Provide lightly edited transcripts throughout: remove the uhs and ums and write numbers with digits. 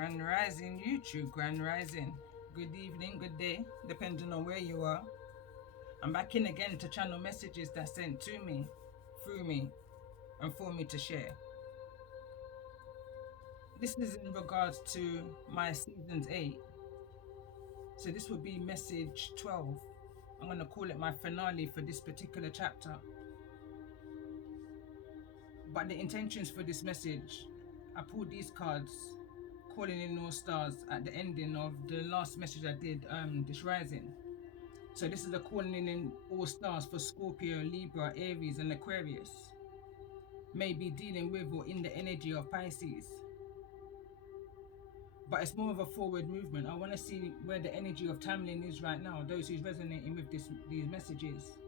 Grand Rising YouTube, Grand Rising. Good evening, good day, depending on where you are. I'm back in again to channel messages that sent to me, through me, and for me to share. This is in regards to my seasons 8. So this would be message 12. I'm going to call it my finale for this particular chapter. But the intentions for this message, I pulled these cards, calling in all stars at the ending of the last message I did, this rising. So this is the calling in all stars for Scorpio, Libra, Aries and Aquarius. May be dealing with or in the energy of Pisces. But it's more of a forward movement. I want to see where the energy of Tamlin is right now. Those who's resonating with these messages.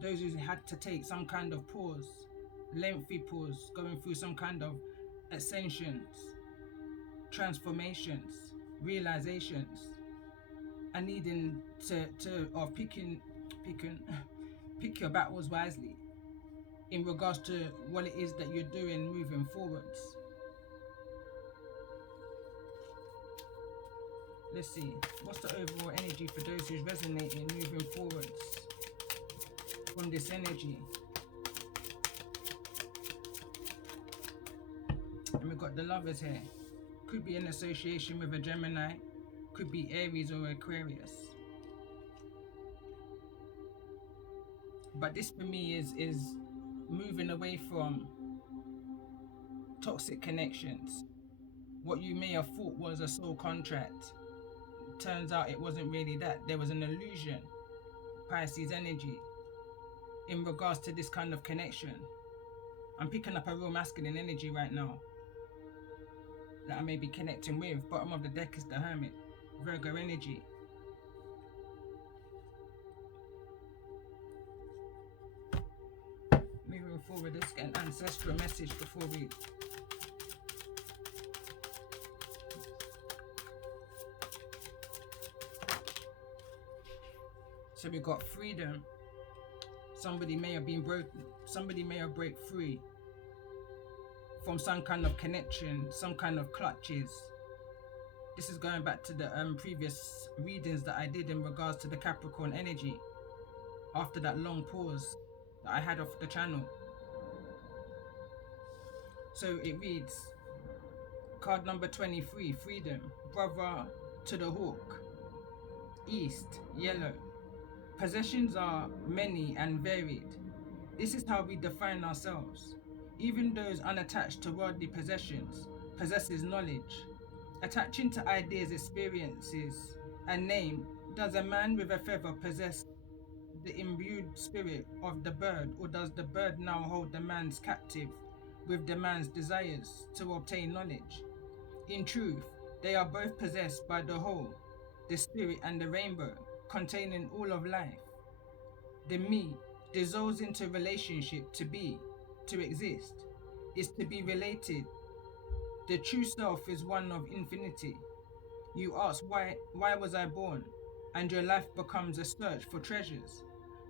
Those who had to take some kind of pause, lengthy pause, going through some kind of ascensions, transformations, realizations, and needing to pick your battles wisely in regards to what it is that you're doing moving forwards. Let's see, what's the overall energy for those who's resonating moving forwards from this energy? And we've got the Lovers here. Could be in association with a Gemini, could be Aries or Aquarius. But this for me is moving away from toxic connections. What you may have thought was a soul contract, turns out it wasn't really that. There was an illusion, Pisces energy, in regards to this kind of connection. I'm picking up a real masculine energy right now that I may be connecting with. Bottom of the deck is the Hermit, Virgo energy. Moving forward, let's get an ancestral message before we... So we got freedom. Somebody may have been broken. Somebody may have break free from some kind of connection, some kind of clutches. This is going back to the previous readings that I did in regards to the Capricorn energy. After that long pause that I had off the channel. So it reads, card number 23, freedom, brother to the hawk, east, yellow. Possessions are many and varied. This is how we define ourselves. Even those unattached to worldly possessions possesses knowledge. Attaching to ideas, experiences, and name, does a man with a feather possess the imbued spirit of the bird, or does the bird now hold the man's captive with the man's desires to obtain knowledge? In truth, they are both possessed by the whole, the spirit and the rainbow, containing all of life. The me dissolves into relationship. To be, to exist, is to be related. The true self is one of infinity. You ask, why was I born? And your life becomes a search for treasures.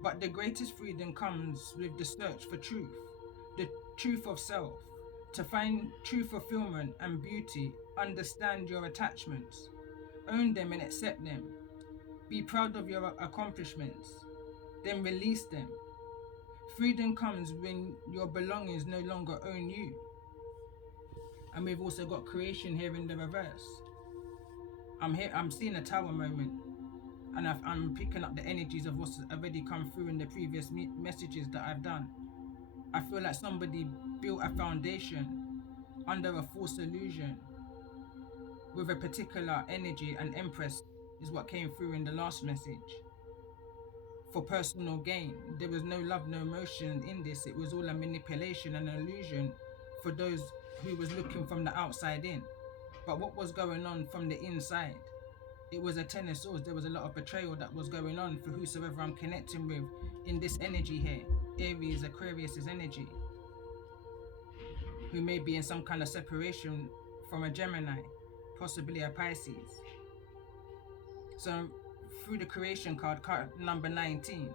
But the greatest freedom comes with the search for truth, the truth of self. To find true fulfillment and beauty, understand your attachments, own them and accept them. Be proud of your accomplishments, then release them. Freedom comes when your belongings no longer own you. And we've also got creation here in the reverse. I'm seeing a tower moment, and I'm picking up the energies of what's already come through in the previous messages that I've done. I feel like somebody built a foundation under a false illusion with a particular energy, and Empress is what came through in the last message. For personal gain. There was no love, no emotion in this. It was all a manipulation and an illusion for those who was looking from the outside in. But what was going on from the inside? It was a Ten of Swords. There was a lot of betrayal that was going on for whosoever I'm connecting with in this energy here. Aries, Aquarius's energy. Who may be in some kind of separation from a Gemini, possibly a Pisces. So through the creation card, card number 19,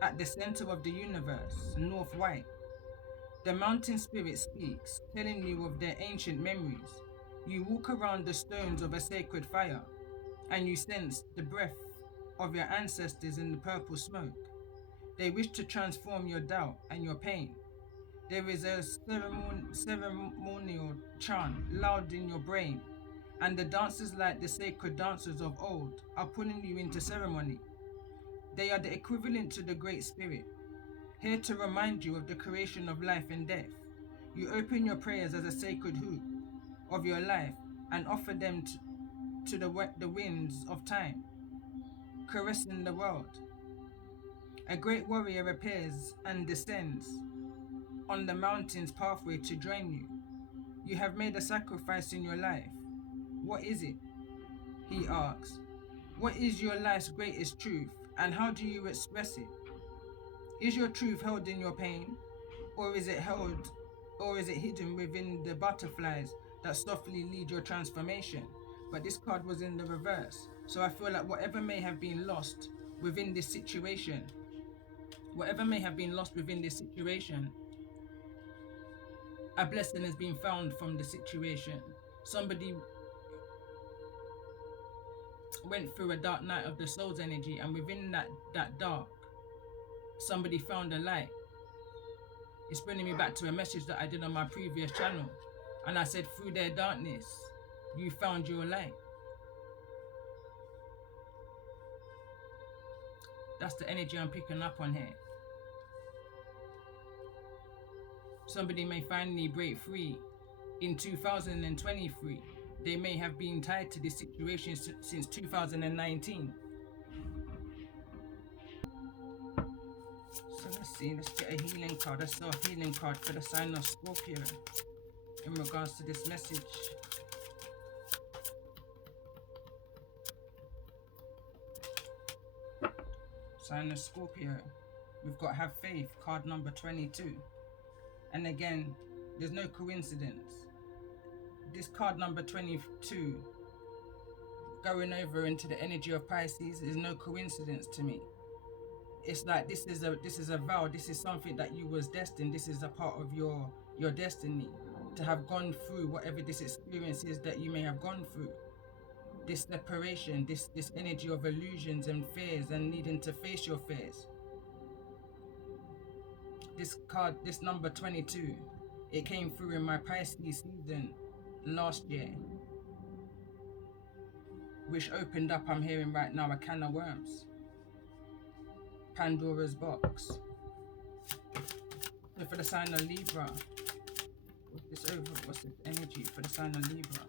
at the center of the universe, north white, the mountain spirit speaks, telling you of their ancient memories. You walk around the stones of a sacred fire, and you sense the breath of your ancestors in the purple smoke. They wish to transform your doubt and your pain. There is a ceremonial chant loud in your brain, and the dancers, like the sacred dancers of old, are pulling you into ceremony. They are the equivalent to the Great Spirit, here to remind you of the creation of life and death. You open your prayers as a sacred hoop of your life and offer them to the winds of time, caressing the world. A great warrior appears and descends on the mountain's pathway to join you. You have made a sacrifice in your life. What is it? He asks. What is your life's greatest truth, and how do you express it? Is your truth held in your pain, or is it hidden within the butterflies that softly lead your transformation? But this card was in the reverse, so I feel like whatever may have been lost within this situation, a blessing has been found from the situation. Somebody went through a dark night of the soul's energy, and within that dark, somebody found a light. It's bringing me back to a message that I did on my previous channel, and I said, through their darkness, you found your light. That's the energy I'm picking up on here. Somebody may finally break free in 2023. They may have been tied to this situation since 2019. So let's see, let's get a healing card. Let's do a healing card for the sign of Scorpio in regards to this message. Sign of Scorpio. We've got Have Faith, card number 22. And again, there's no coincidence. This card number 22 going over into the energy of Pisces is no coincidence to me. It's like this is a vow. This is something that you was destined. This is a part of your destiny to have gone through whatever this experience is that you may have gone through. This separation, this energy of illusions and fears and needing to face your fears. This card, this number 22, it came through in my Pisces season last year, which opened up, I'm hearing right now, a can of worms. Pandora's box. So for the sign of Libra, what's this energy for the sign of Libra?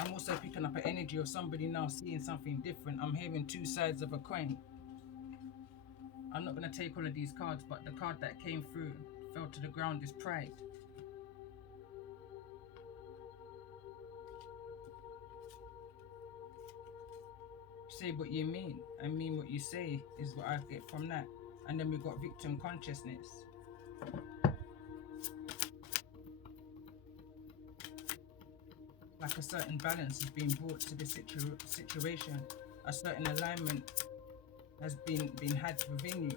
I'm also picking up an energy of somebody now seeing something different. I'm hearing two sides of a coin. I'm not going to take all of these cards, but the card that came through, fell to the ground, is pride. Say what you mean and mean what you say is what I get from that. And then we've got victim consciousness. Like a certain balance is being brought to the situation. A certain alignment has been had within you.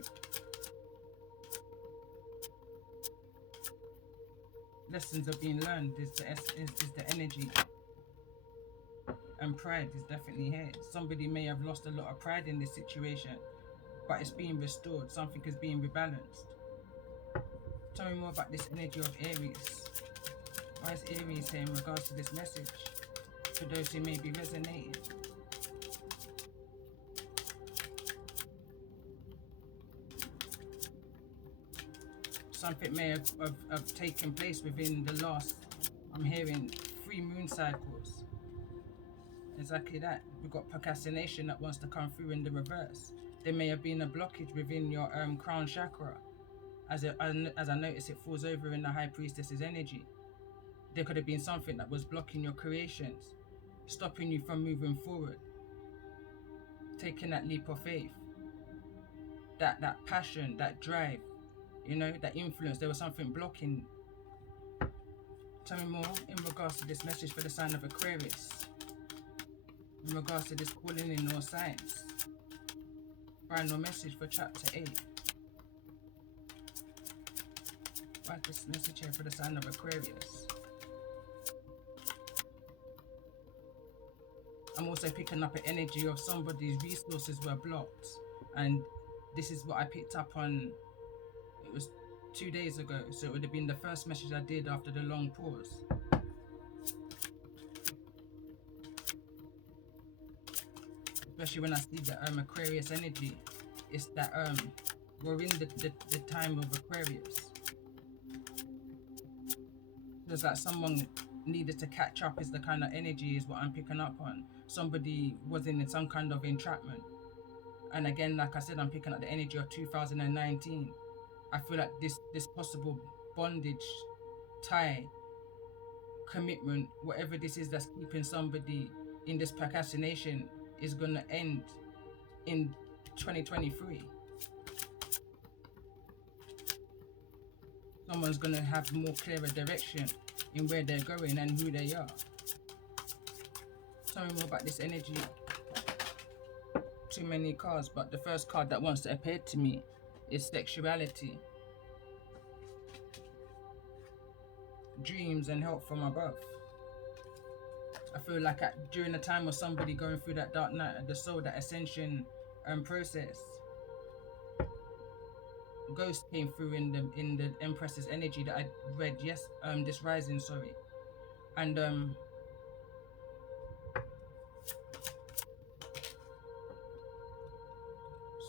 Lessons are being learned is the energy. And pride is definitely here. Somebody may have lost a lot of pride in this situation, but it's being restored. Something is being rebalanced. Tell me more about this energy of Aries. Why is Aries here in regards to this message? For those who may be resonating. Something may have taken place within the last, I'm hearing, 3 moon cycles. Exactly that. We've got procrastination that wants to come through in the reverse. There may have been a blockage within your crown chakra. As I notice, it falls over in the High Priestess's energy. There could have been something that was blocking your creations, stopping you from moving forward, taking that leap of faith, that passion, that drive, that influence. There was something blocking Tell me more in regards to this message for the sign of Aquarius. In regards to this calling in all signs. Final message for chapter 8. Write this message here for the sign of Aquarius. I'm also picking up an energy of somebody's resources were blocked. And this is what I picked up on, it was 2 days ago. So it would have been the first message I did after the long pause. Especially when I see the Aquarius energy. It's that we're in the time of Aquarius. There's like someone needed to catch up is the kind of energy is what I'm picking up on. Somebody was in some kind of entrapment. And again, like I said, I'm picking up the energy of 2019. I feel like this possible bondage, tie, commitment, whatever this is that's keeping somebody in this procrastination is going to end in 2023. Someone's going to have more clearer direction in where they're going and who they are. Tell me more about this energy. Too many cards, but the first card that wants to appear to me is sexuality, dreams and help from above. I feel like during the time of somebody going through that dark night of the soul, that ascension process, ghost came through in the Empress's energy that I read this rising, sorry. And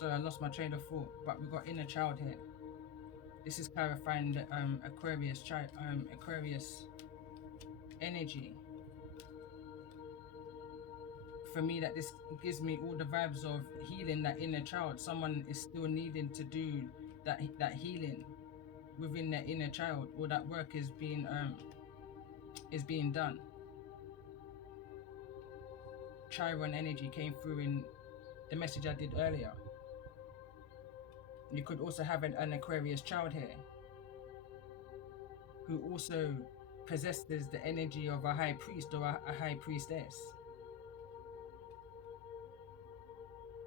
so I lost my train of thought, but we got inner child here. This is clarifying the Aquarius energy. For me, that this gives me all the vibes of healing that inner child. Someone is still needing to do that healing within their inner child, or that work is being done. Chiron energy came through in the message I did earlier. You could also have an Aquarius child here who also possesses the energy of a high priest or a high priestess.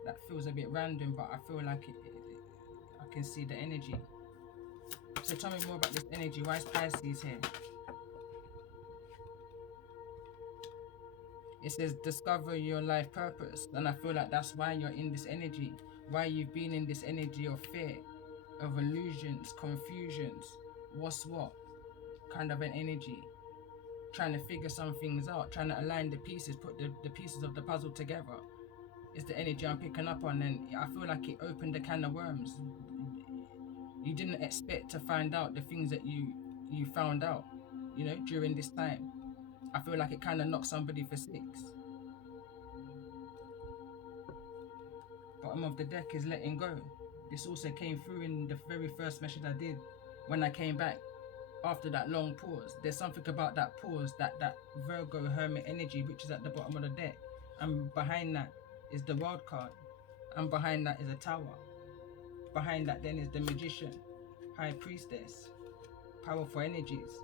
That feels a bit random, but I feel like I can see the energy. So tell me more about this energy. Why is Pisces here? It says discover your life purpose, and I feel like that's why you're in this energy. Why you've been in this energy of fear, of illusions, confusions, what's what kind of an energy. Trying to figure some things out, trying to align the pieces, put the pieces of the puzzle together. Is the energy I'm picking up on, and I feel like it opened a can of worms. You didn't expect to find out the things that you found out, during this time. I feel like it kind of knocked somebody for 6. Bottom of the deck is letting go. This also came through in the very first message I did when I came back after that long pause. There's something about that pause, that Virgo Hermit energy, which is at the bottom of the deck. And behind that is the World card. And behind that is a Tower. Behind that then is the Magician, High Priestess, powerful energies.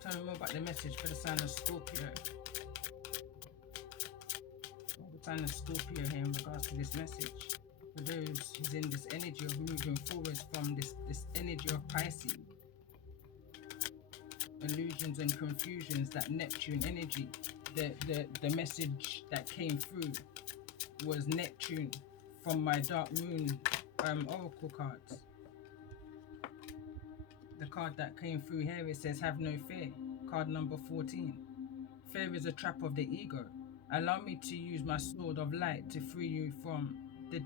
Tell me more about the message for the sign of Scorpio. The sign of Scorpio here in regards to this message. For those who's in this energy of moving forward from this energy of Pisces. Illusions and confusions, that Neptune energy. The message that came through was Neptune from my Dark Moon oracle cards. The card that came through here, it says have no fear. Card number 14. Fear is a trap of the ego. Allow me to use my sword of light to free you from the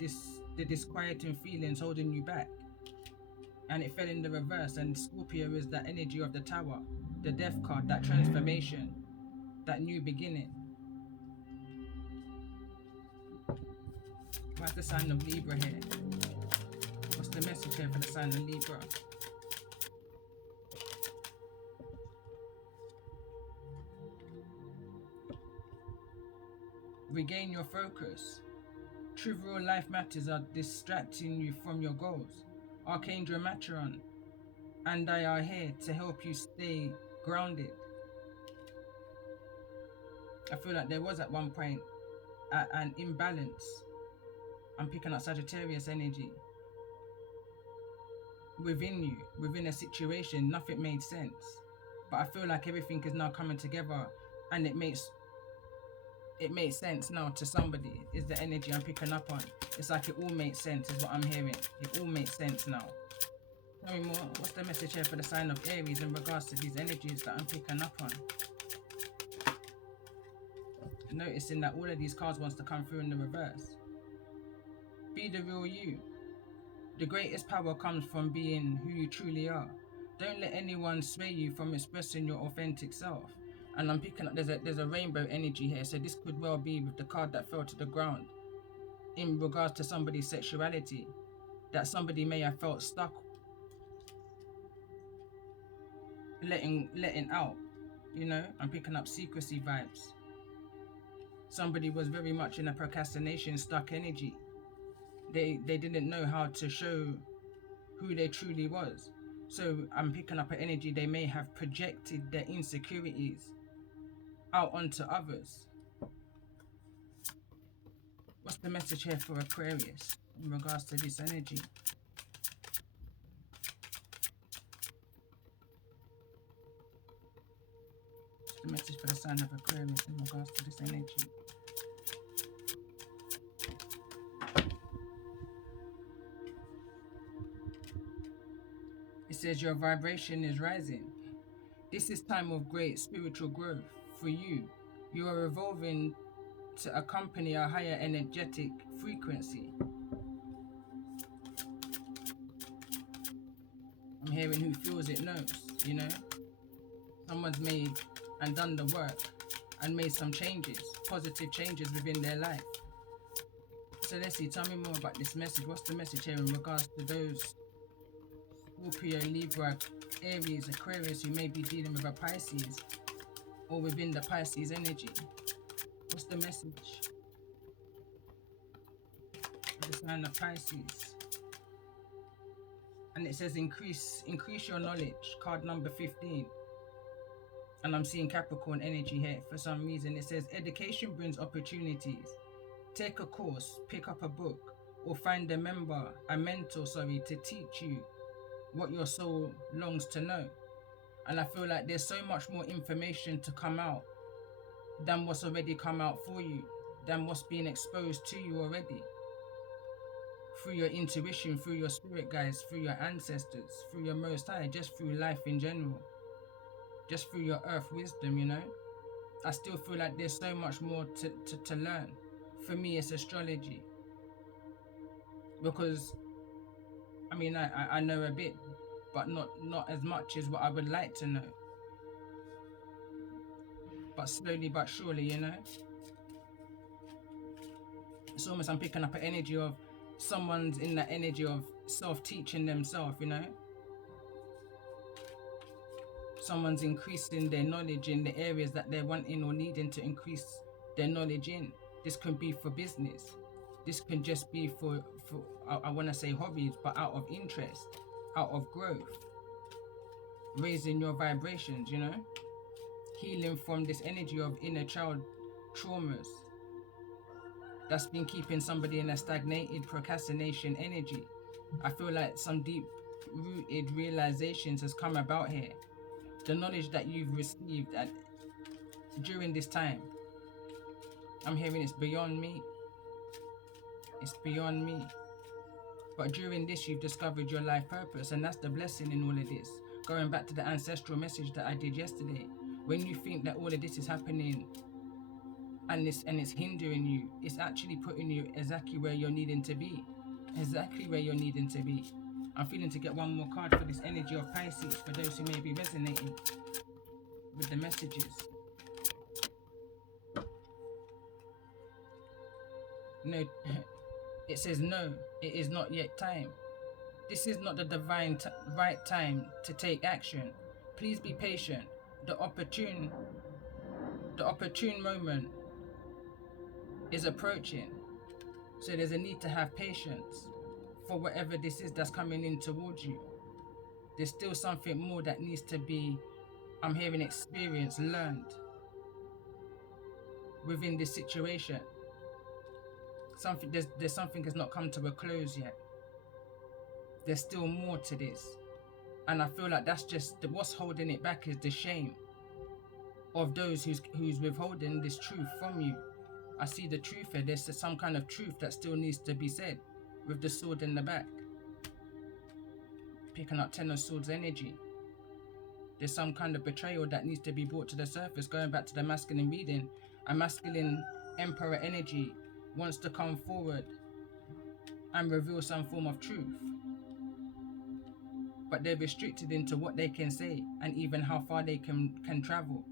disquieting feelings holding you back. And it fell in the reverse, and Scorpio is the energy of the Tower, the Death card, that transformation, that new beginning. What's the sign of Libra here? What's the message here for the sign of Libra? Regain your focus. Trivial life matters are distracting you from your goals. Archangel Matron and I are here to help you stay grounded. I feel like there was at one point an imbalance. I'm picking up Sagittarius energy. Within you, within a situation, nothing made sense. But I feel like everything is now coming together and it makes sense now to somebody, is the energy I'm picking up on. It's like it all makes sense, is what I'm hearing. It all makes sense now. Tell me more, what's the message here for the sign of Aries in regards to these energies that I'm picking up on? Noticing that all of these cards wants to come through in the reverse. Be the real you. The greatest power comes from being who you truly are. Don't let anyone sway you from expressing your authentic self. And I'm picking up, there's a rainbow energy here, so this could well be with the card that fell to the ground in regards to somebody's sexuality, that somebody may have felt stuck letting out. You know, I'm picking up secrecy vibes. Somebody was very much in a procrastination stuck energy. They didn't know how to show who they truly was. So I'm picking up an energy they may have projected their insecurities out onto others. What's the message here for Aquarius in regards to this energy? What's the message for the sign of Aquarius in regards to this energy? It says your vibration is rising. This is time of great spiritual growth for you. You are evolving to accompany a higher energetic frequency. I'm hearing who feels it knows, you know? Someone's made and done the work and made some changes, positive changes within their life. So let's see, tell me more about this message. What's the message here in regards to those Scorpio, Libra, Aries, Aquarius who may be dealing with a Pisces or within the Pisces energy? What's the message for the sign of Pisces? And it says increase your knowledge, card number 15. And I'm seeing Capricorn energy here for some reason. It says education brings opportunities. Take a course, pick up a book, or find a mentor, to teach you what your soul longs to know. And I feel like there's so much more information to come out than what's already come out for you, than what's being exposed to you already. Through your intuition, through your spirit guides, through your ancestors, through your Most High, just through life in general, just through your earth wisdom, you know. I still feel like there's so much more to learn. For me, it's astrology. Because, I mean, I know a bit, but not as much as what I would like to know. But slowly but surely, you know. It's almost I'm picking up an energy of someone's in that energy of self-teaching themselves, you know. Someone's increasing their knowledge in the areas that they're wanting or needing to increase their knowledge in. This can be for business. This can just be for I want to say hobbies, but out of interest, out of growth. Raising your vibrations, you know. Healing from this energy of inner child traumas that's been keeping somebody in a stagnated procrastination energy. I feel like some deep rooted realizations has come about here. The knowledge that you've received during this time, I'm hearing it's beyond me. It's beyond me. But during this, you've discovered your life purpose, and that's the blessing in all of this. Going back to the ancestral message that I did yesterday, when you think that all of this is happening and it's hindering you, it's actually putting you exactly where you're needing to be. Exactly where you're needing to be. I'm feeling to get one more card for this energy of Pisces for those who may be resonating with the messages. No, it says no, it is not yet time. This is not the divine right time to take action. Please be patient. The opportune moment is approaching. So there's a need to have patience for whatever this is that's coming in towards you. There's still something more that needs to be, I'm hearing, experienced, learned within this situation. There's something has not come to a close yet. There's still more to this. And I feel like that's just what's holding it back is the shame of those who's withholding this truth from you. I see the truth here. There's some kind of truth that still needs to be said with the sword in the back. Picking up Ten of Swords energy. There's some kind of betrayal that needs to be brought to the surface. Going back to the masculine reading, a masculine emperor energy wants to come forward and reveal some form of truth. But they're restricted into what they can say and even how far they can travel,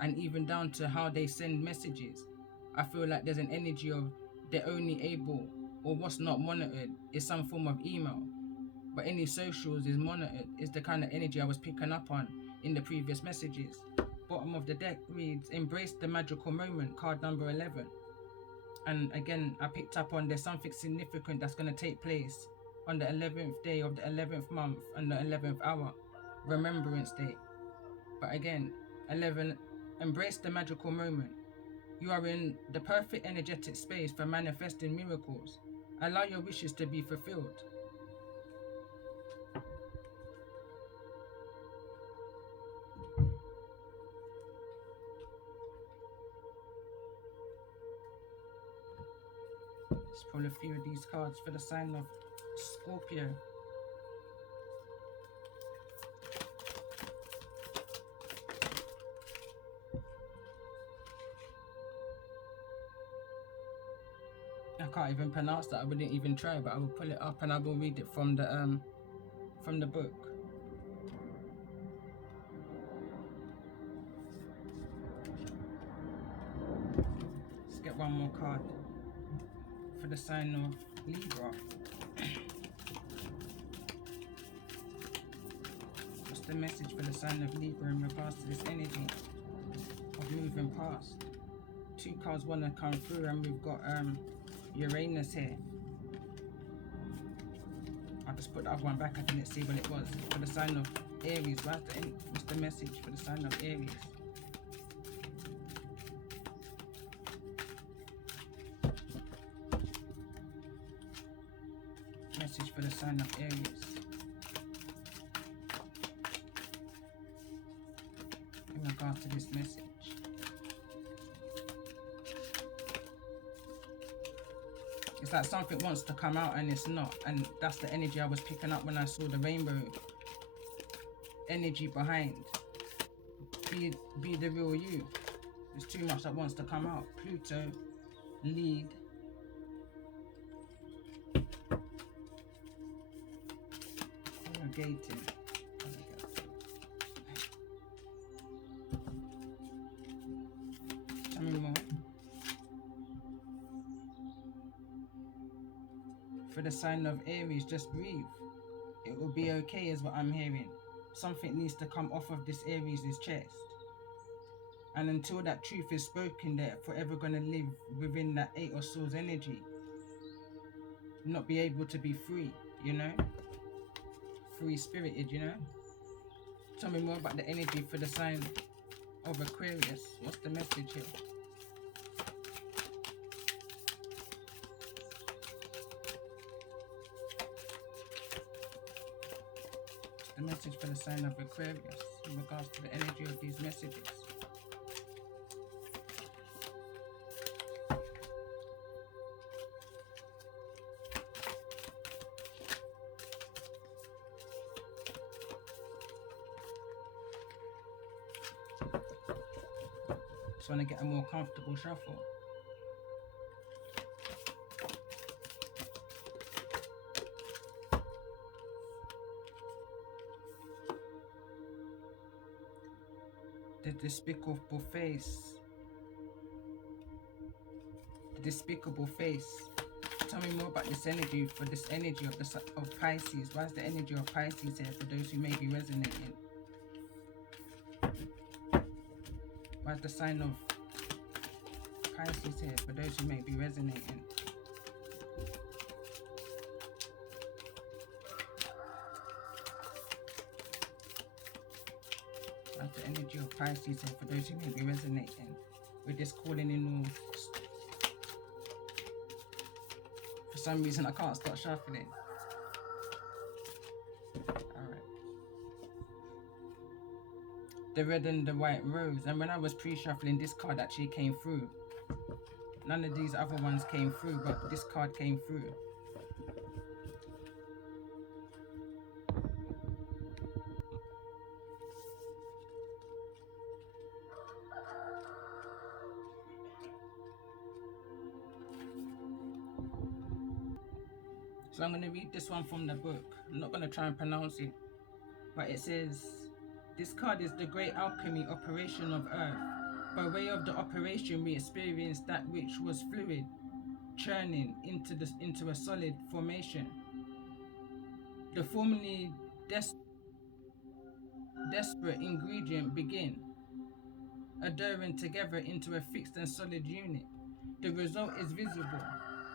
and even down to how they send messages. I feel like there's an energy of they're only able, or what's not monitored is some form of email, but any socials is monitored, is the kind of energy I was picking up on in the previous messages. Bottom of the deck reads, embrace the magical moment, card number 11. And again, I picked up on there's something significant that's going to take place on the 11th day of the 11th month and the 11th hour, Remembrance Day. But again, 11, embrace the magical moment. You are in the perfect energetic space for manifesting miracles. Allow your wishes to be fulfilled. Let's pull a few of these cards for the sign of Scorpio. I can't even pronounce that. I wouldn't even try, but I will pull it up and I will read it from the book. Let's get one more card for the sign of Libra. What's the message for the sign of Libra in regards to this energy of moving past? Two cards want to come through, and we've got Uranus here. I'll just put the other one back. I didn't see what it was. For the sign of Aries, what's the message for the sign of Aries? Message for the sign of Aries in regards to this message. It's like something wants to come out and it's not, and that's the energy I was picking up when I saw the rainbow energy behind. Be the real you. There's too much that wants to come out. Pluto, lead. Gating. Tell me more. For the sign of Aries, just breathe. It will be okay is what I'm hearing. Something needs to come off of this Aries' chest. And until that truth is spoken, they're forever going to live within that Eight of Swords energy. Not be able to be free, you know? Free-spirited, you know? Tell me more about the energy for the sign of Aquarius. What's the message here? The message for the sign of Aquarius in regards to the energy of these messages. Just want to get a more comfortable shuffle. The despicable face. The despicable face. Tell me more about this energy, for this energy of Pisces. Why is the energy of Pisces here for those who may be resonating? Why is the sign of Pisces here for those who may be resonating. That's the energy of Pisces here for those who may be resonating with this calling in all. For some reason, I can't start shuffling. Alright. The red and the white rose. And when I was pre-shuffling, this card actually came through. None of these other ones came through, but this card came through. So I'm going to read this one from the book. I'm not going to try and pronounce it. But it says, this card is the great alchemy operation of Earth. By way of the operation, we experience that which was fluid, churning into a solid formation. The formerly desperate ingredient begin, adhering together into a fixed and solid unit. The result is visible,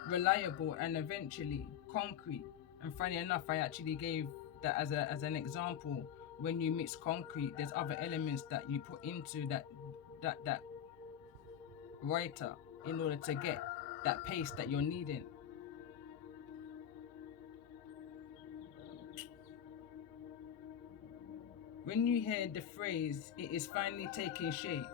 reliable, and eventually concrete. And funny enough, I actually gave that as an example. When you mix concrete, there's other elements that you put into that writer in order to get that paste that you're needing. When you hear the phrase, it is finally taking shape,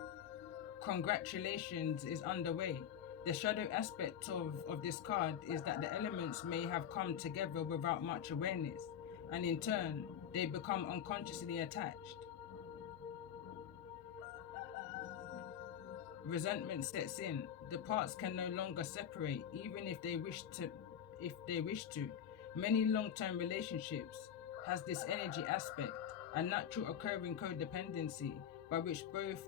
congratulations is underway. The shadow aspect of this card is that the elements may have come together without much awareness, and in turn, they become unconsciously attached. Resentment sets in. The parts can no longer separate, even if they wish to. Many long-term relationships has this energy aspect, a natural occurring codependency by which both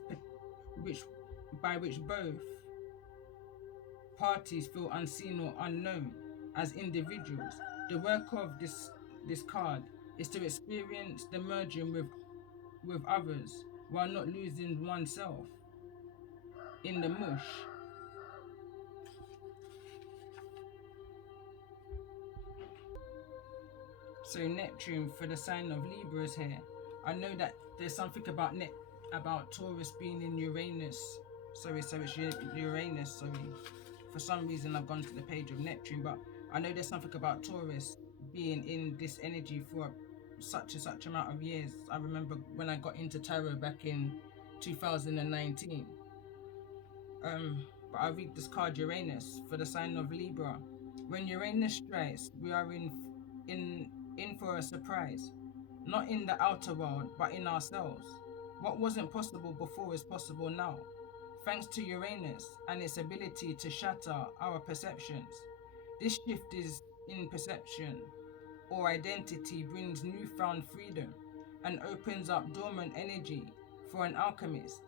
parties feel unseen or unknown as individuals. The work of this card is to experience the merging with others while not losing oneself in the mush. So Neptune for the sign of Libras here. I know that there's something about Taurus being in Uranus. So it's Uranus, sorry. For some reason I've gone to the page of Neptune, but I know there's something about Taurus being in this energy for such amount of years. I remember when I got into tarot back in 2019. But I read this card Uranus for the sign of Libra. When Uranus strikes, we are in for a surprise. Not in the outer world, but in ourselves. What wasn't possible before is possible now, thanks to Uranus and its ability to shatter our perceptions. This shift is in perception or identity brings newfound freedom and opens up dormant energy for an alchemist.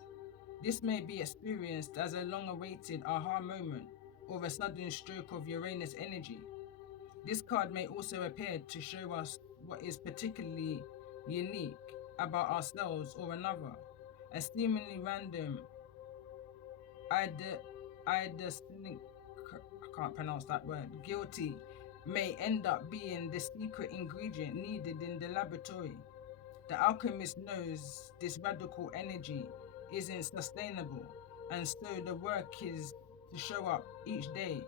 This may be experienced as a long-awaited aha moment or a sudden stroke of Uranus energy. This card may also appear to show us what is particularly unique about ourselves or another. A seemingly random, I can't pronounce that word, guilty, may end up being the secret ingredient needed in the laboratory. The alchemist knows this radical energy isn't sustainable, and so the work is to show up each day,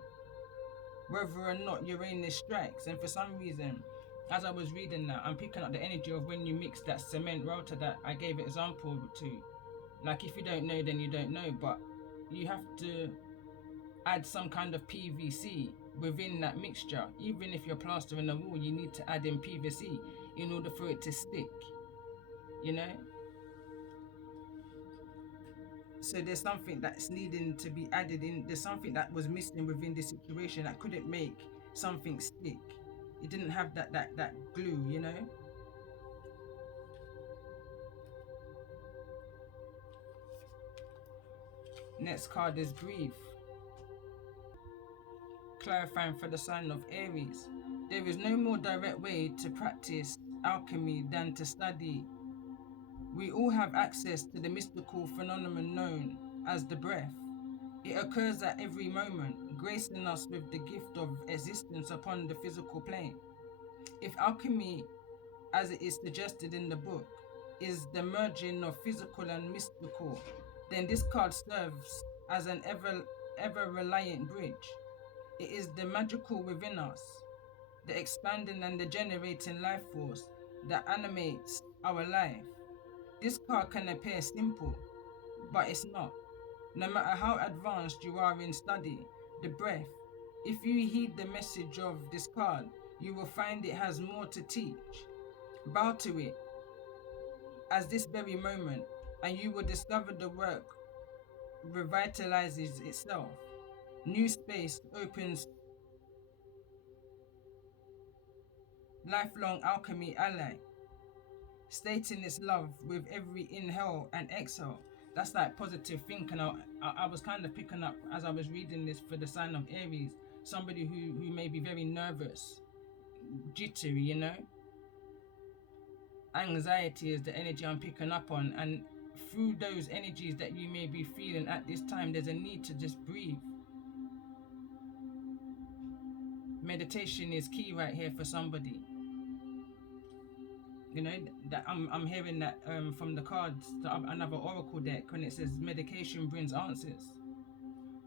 whether or not Uranus strikes. And for some reason, as I was reading that, I'm picking up the energy of when you mix that cement rotor that I gave example to. Like, if you don't know, then you don't know, but you have to add some kind of PVC within that mixture. Even if you're plastering the wall, you need to add in PVC in order for it to stick, you know? So there's something that's needing to be added in. There's something that was missing within this situation that couldn't make something stick. It didn't have that glue, you know? Next card is grief. Clarifying for the sign of Aries. There is no more direct way to practice alchemy than to study. We all have access to the mystical phenomenon known as the breath. It occurs at every moment, gracing us with the gift of existence upon the physical plane. If alchemy, as it is suggested in the book, is the merging of physical and mystical, then this card serves as an ever reliant bridge. It is the magical within us, the expanding and the generating life force that animates our life. This card can appear simple, but it's not. No matter how advanced you are in study, the breath, if you heed the message of this card, you will find it has more to teach. Bow to it as this very moment, and you will discover the work revitalizes itself. New space opens, lifelong alchemy ally, stating its love with every inhale and exhale. That's like positive thinking. I was kind of picking up as I was reading this for the sign of Aries, somebody who may be very nervous, jittery, Anxiety is the energy I'm picking up on, and through those energies that you may be feeling at this time, there's a need to just breathe. Meditation is key right here for somebody. That I'm hearing that from the cards, another oracle deck, when it says medication brings answers.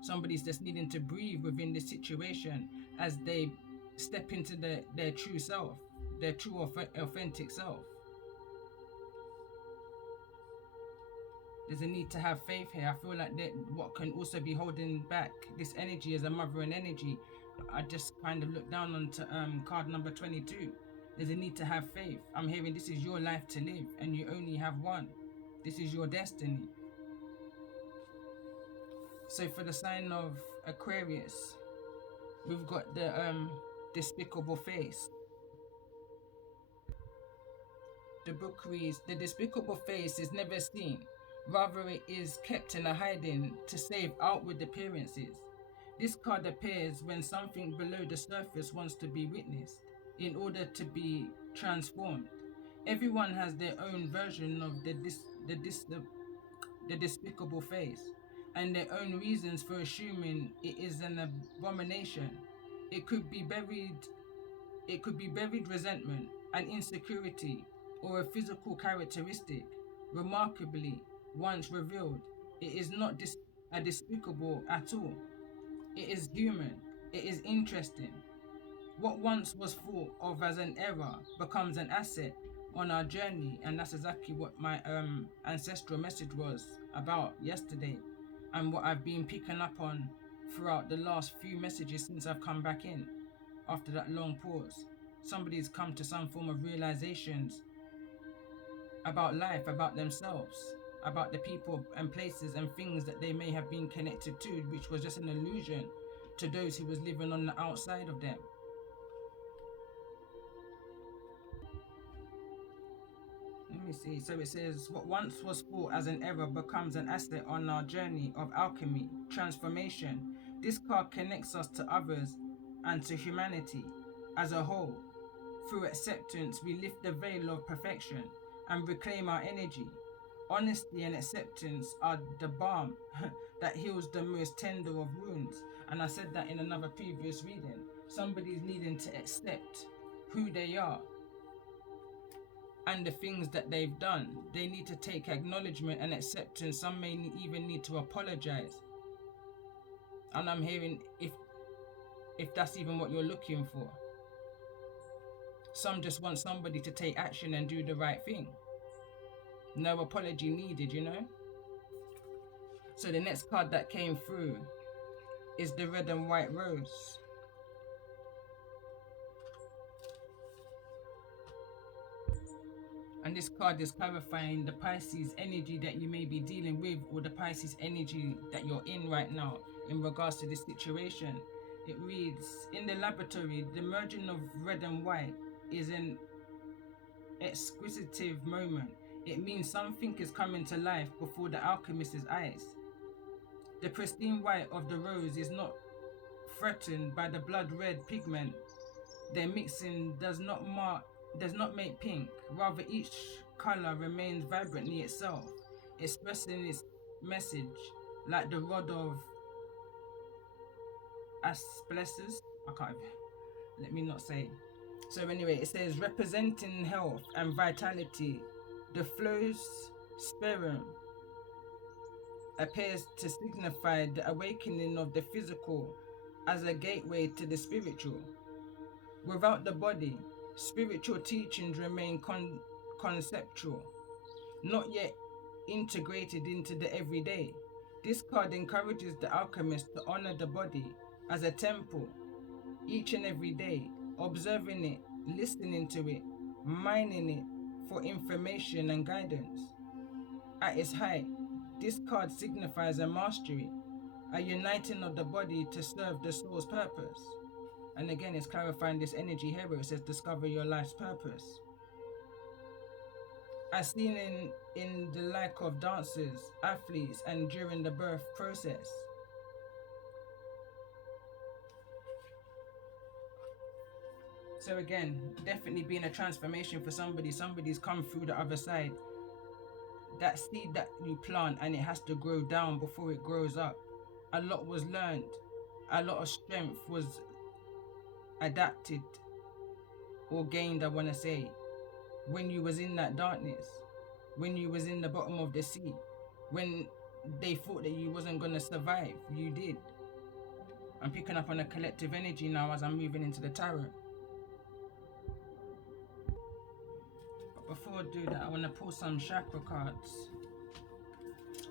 Somebody's just needing to breathe within this situation as they step into their true self, their true authentic self. There's a need to have faith here. I feel like that what can also be holding back this energy is a mothering energy. I just kind of look down onto card number 22. There's a need to have faith. I'm hearing this is your life to live and you only have one. This is your destiny. So for the sign of Aquarius, we've got the despicable face. The book reads, the despicable face is never seen. Rather, it is kept in a hiding to save outward appearances. This card appears when something below the surface wants to be witnessed in order to be transformed. Everyone has their own version of the despicable face, and their own reasons for assuming it is an abomination. It could be buried resentment, an insecurity, or a physical characteristic. Remarkably, once revealed, it is not despicable at all. It is human. It is interesting. What once was thought of as an error becomes an asset on our journey, and that's exactly what my ancestral message was about yesterday, and what I've been picking up on throughout the last few messages since I've come back in after that long pause. Somebody's come to some form of realizations about life, about themselves, about the people and places and things that they may have been connected to, which was just an illusion to those who was living on the outside of them. Let me see. So it says, what once was thought as an error becomes an asset on our journey of alchemy, transformation. This card connects us to others and to humanity as a whole. Through acceptance, we lift the veil of perfection and reclaim our energy. Honesty and acceptance are the balm that heals the most tender of wounds. And I said that in another previous reading. Somebody's needing to accept who they are and the things that they've done. They need to take acknowledgement and acceptance. Some may even need to apologize. And I'm hearing if that's even what you're looking for. Some just want somebody to take action and do the right thing. No apology needed, So the next card that came through is the red and white rose. And this card is clarifying the Pisces energy that you may be dealing with, or the Pisces energy that you're in right now in regards to this situation. It reads, in the laboratory, the merging of red and white is an exquisitive moment. It means something is coming to life before the alchemist's eyes. The pristine white of the rose is not threatened by the blood red pigment. Their mixing does not make pink. Rather, each color remains vibrantly itself, expressing its message like the rod of asplesses. I can't, let me not say. So anyway, it says representing health and vitality, the flow's sperum appears to signify the awakening of the physical as a gateway to the spiritual. Without the body, spiritual teachings remain conceptual, not yet integrated into the everyday. This card encourages the alchemist to honor the body as a temple each and every day, observing it, listening to it, mining it for information and guidance. At its height, this card signifies a mastery, a uniting of the body to serve the soul's purpose. And again, it's clarifying this energy here where it says discover your life's purpose. As seen in the like of dancers, athletes, and during the birth process. So again, definitely being a transformation for somebody. Somebody's come through the other side. That seed that you plant and it has to grow down before it grows up. A lot was learned. A lot of strength was adapted or gained, I want to say, when you was in that darkness, when you was in the bottom of the sea, when they thought that you wasn't going to survive, you did. I'm picking up on a collective energy now as I'm moving into the tarot. But before I do that, I want to pull some chakra cards.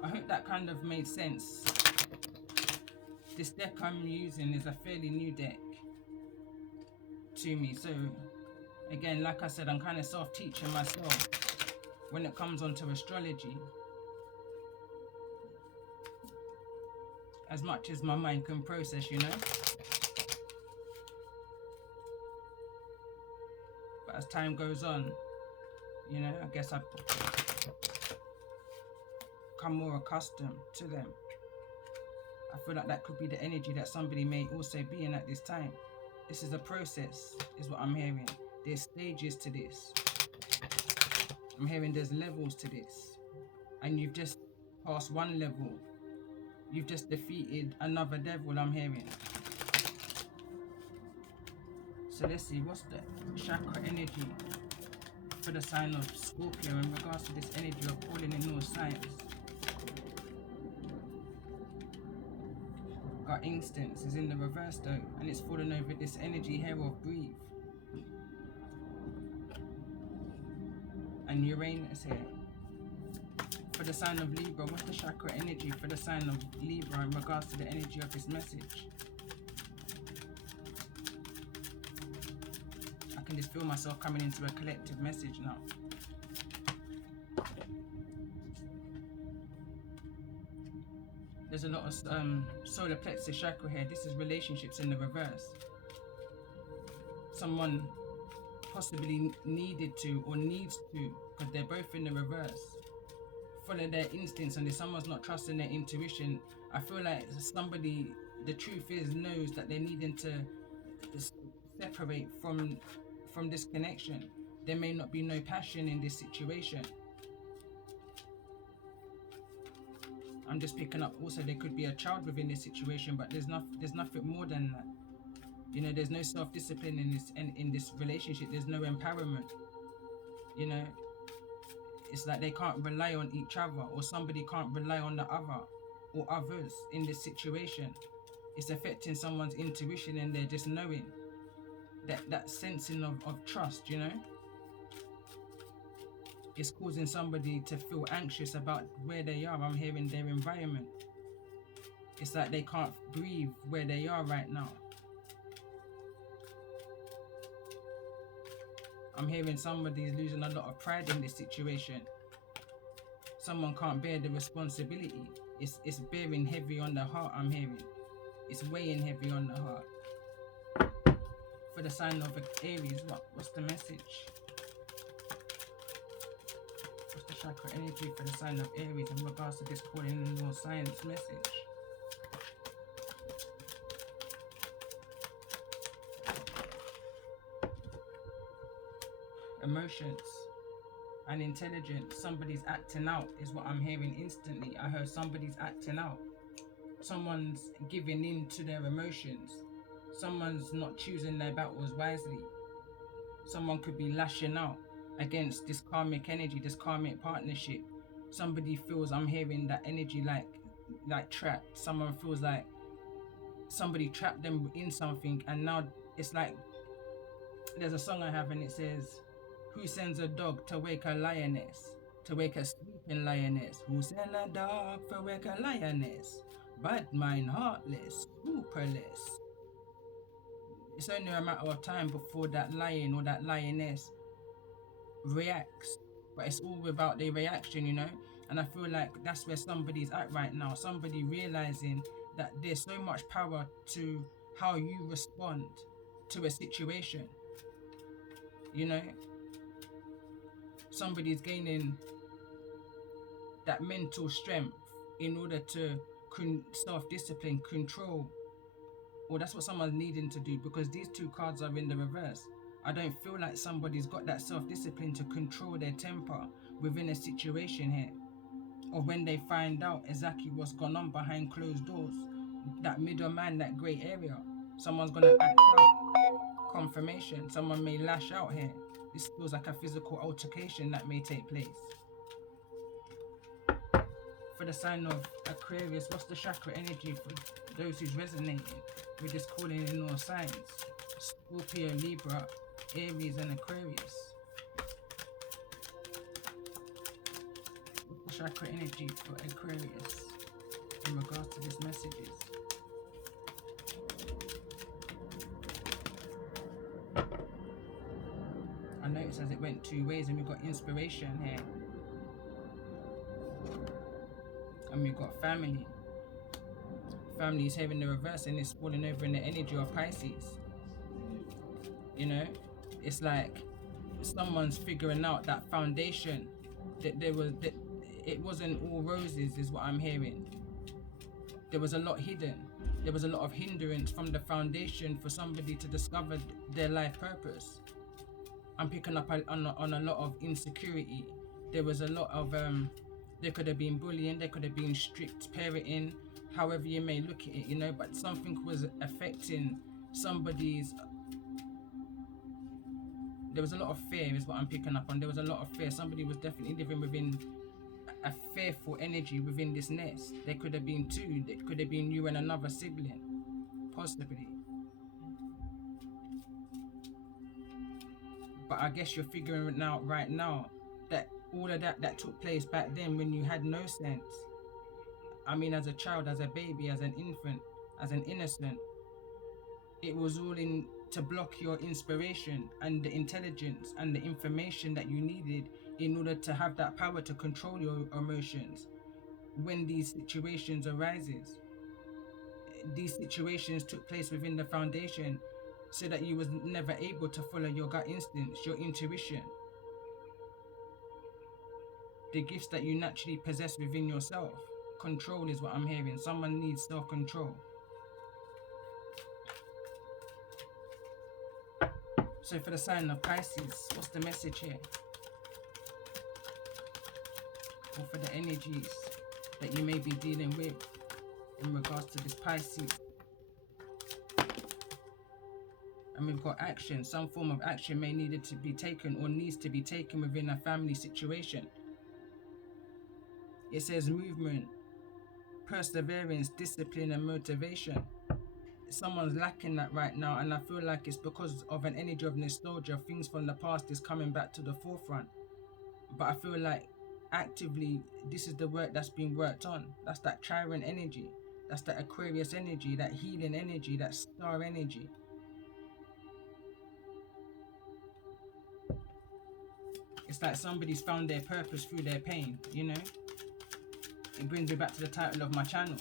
I hope that kind of made sense. This deck I'm using is a fairly new deck to me, so again, like I said, I'm kind of self-teaching myself when it comes onto astrology, as much as my mind can process, you know. But as time goes on, you know, I guess I've become more accustomed to them. I feel like that could be the energy that somebody may also be in at this time. This is a process, is what I'm hearing. There's stages to this. I'm hearing there's levels to this. And you've just passed one level. You've just defeated another devil, I'm hearing. So let's see, what's the chakra energy for the sign of Scorpio in regards to this energy of calling in all signs? Got instance is in the reverse though, and it's falling over this energy here of breathe. And Uranus here. For the sign of Libra, what's the chakra energy for the sign of Libra in regards to the energy of this message? I can just feel myself coming into a collective message now. There's a lot of solar plexus chakra here. This is relationships in the reverse. Someone possibly needed to or needs to, because they're both in the reverse, follow their instincts, and if someone's not trusting their intuition, I feel like somebody, the truth is, knows that they're needing to separate from this connection. There may not be no passion in this situation. I'm just picking up also there could be a child within this situation, but there's nothing more than that. You know, there's no self-discipline in this relationship. There's no empowerment. You know, it's like they can't rely on each other, or somebody can't rely on the other or others in this situation. It's affecting someone's intuition, and they're just knowing that sensing of trust, you know. It's causing somebody to feel anxious about where they are. I'm hearing their environment. It's like they can't breathe where they are right now. I'm hearing somebody's losing a lot of pride in this situation. Someone can't bear the responsibility. It's bearing heavy on the heart, I'm hearing. It's weighing heavy on the heart. For the sign of Aries, what's the message? What's the chakra energy for the sign of Aries in regards to this calling in all signs message? Emotions and intelligence. Somebody's acting out is what I'm hearing instantly. I heard somebody's acting out. Someone's giving in to their emotions. Someone's not choosing their battles wisely. Someone could be lashing out against this karmic energy, this karmic partnership. Somebody feels, I'm hearing that energy like trapped. Someone feels like somebody trapped them in something, and now it's like there's a song I have and it says, who sends a dog to wake a lioness, to wake a sleeping lioness? Who send a dog to wake a lioness? Bad mind, heartless, scrupulous. It's only a matter of time before that lion or that lioness reacts, but it's all about the reaction, you know. And I feel like that's where somebody's at right now. Somebody realizing that there's so much power to how you respond to a situation, you know. Somebody's gaining that mental strength in order to self-discipline, control, or that's what someone's needing to do, because these two cards are in the reverse. I don't feel like somebody's got that self-discipline to control their temper within a situation here, or when they find out exactly what's gone on behind closed doors, that middleman, that grey area. Someone's gonna act out. Confirmation. Someone may lash out here. This feels like a physical altercation that may take place. For the sign of Aquarius, what's the chakra energy for those who's resonating with this calling in all signs? Scorpio, Libra, Aries, and Aquarius. What's the chakra energy for Aquarius in regards to these messages? I noticed as it went two ways, and we've got inspiration here. And we've got family. Family is here in the reverse, and it's falling over in the energy of Pisces. You know, it's like someone's figuring out that foundation, that it wasn't all roses, is what I'm hearing. There was a lot hidden. There was a lot of hindrance from the foundation for somebody to discover their life purpose. I'm picking up on a lot of insecurity. There was a lot of there could have been bullying, there could have been strict parenting, however you may look at it, you know, but something was affecting somebody's. There was a lot of fear, is what I'm picking up on. There was a lot of fear. Somebody was definitely living within a fearful energy within this nest. There could have been two. There could have been you and another sibling, possibly. But I guess you're figuring it out right now that all of that took place back then when you had no sense. I mean, as a child, as a baby, as an infant, as an innocent, it was all in to block your inspiration and the intelligence and the information that you needed in order to have that power to control your emotions when these situations arises. These situations took place within the foundation so that you was never able to follow your gut instincts, your intuition, the gifts that you naturally possess within yourself. Control is what I'm hearing. Someone needs self-control. So for the sign of Pisces, what's the message here? Or for the energies that you may be dealing with in regards to this Pisces? And we've got action. Some form of action may need to be taken or needs to be taken within a family situation. It says movement, perseverance, discipline, and motivation. Someone's lacking that right now, and I feel like it's because of an energy of nostalgia. Things from the past is coming back to the forefront. But I feel like actively this is the work that's been worked on. That's that Chiron energy. That's that Aquarius energy, that healing energy, that star energy. It's like somebody's found their purpose through their pain, you know? It brings me back to the title of my channel.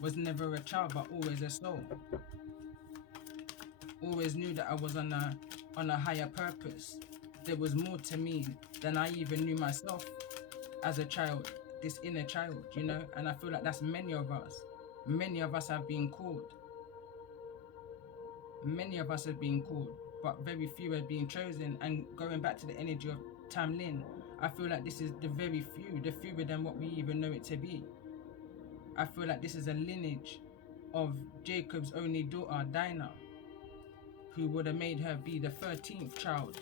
Was never a child, but always a soul. Always knew that I was on a higher purpose. There was more to me than I even knew myself as a child, this inner child, you know? And I feel like that's many of us. Many of us have been called. Many of us have been called, but very few have been chosen. And going back to the energy of Tamlin, I feel like this is the very few, the fewer than what we even know it to be. I feel like this is a lineage of Jacob's only daughter, Dinah, who would have made her be the 13th child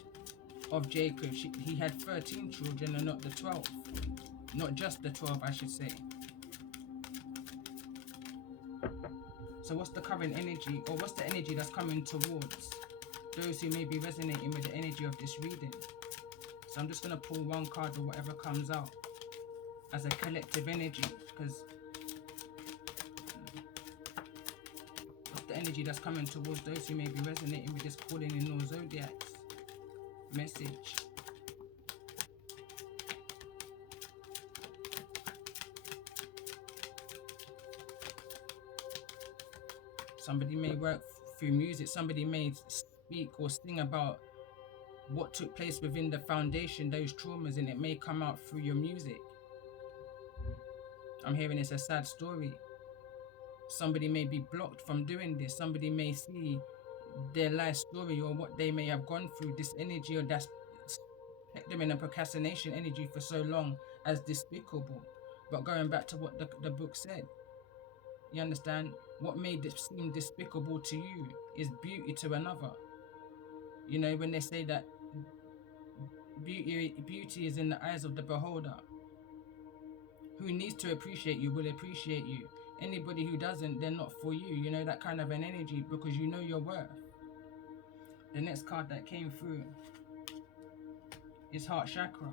of Jacob. He had 13 children and not the 12. Not just the 12, I should say. So what's the current energy, or what's the energy that's coming towards those who may be resonating with the energy of this reading? So I'm just going to pull one card or whatever comes out as a collective energy, because what's the energy that's coming towards those who may be resonating with this calling in all zodiacs message? Somebody may work through music, somebody may speak or sing about what took place within the foundation, those traumas, and it may come out through your music. I'm hearing it's a sad story. Somebody may be blocked from doing this. Somebody may see their life story or what they may have gone through, this energy, or that's kept them in a procrastination energy for so long, as despicable. But going back to what the book said, you understand, what made it seem despicable to you is beauty to another. You know, when they say that beauty is in the eyes of the beholder. Who needs to appreciate you will appreciate you. Anybody who doesn't, they're not for you. You know, that kind of an energy, because you know your worth. The next card that came through is Heart Chakra,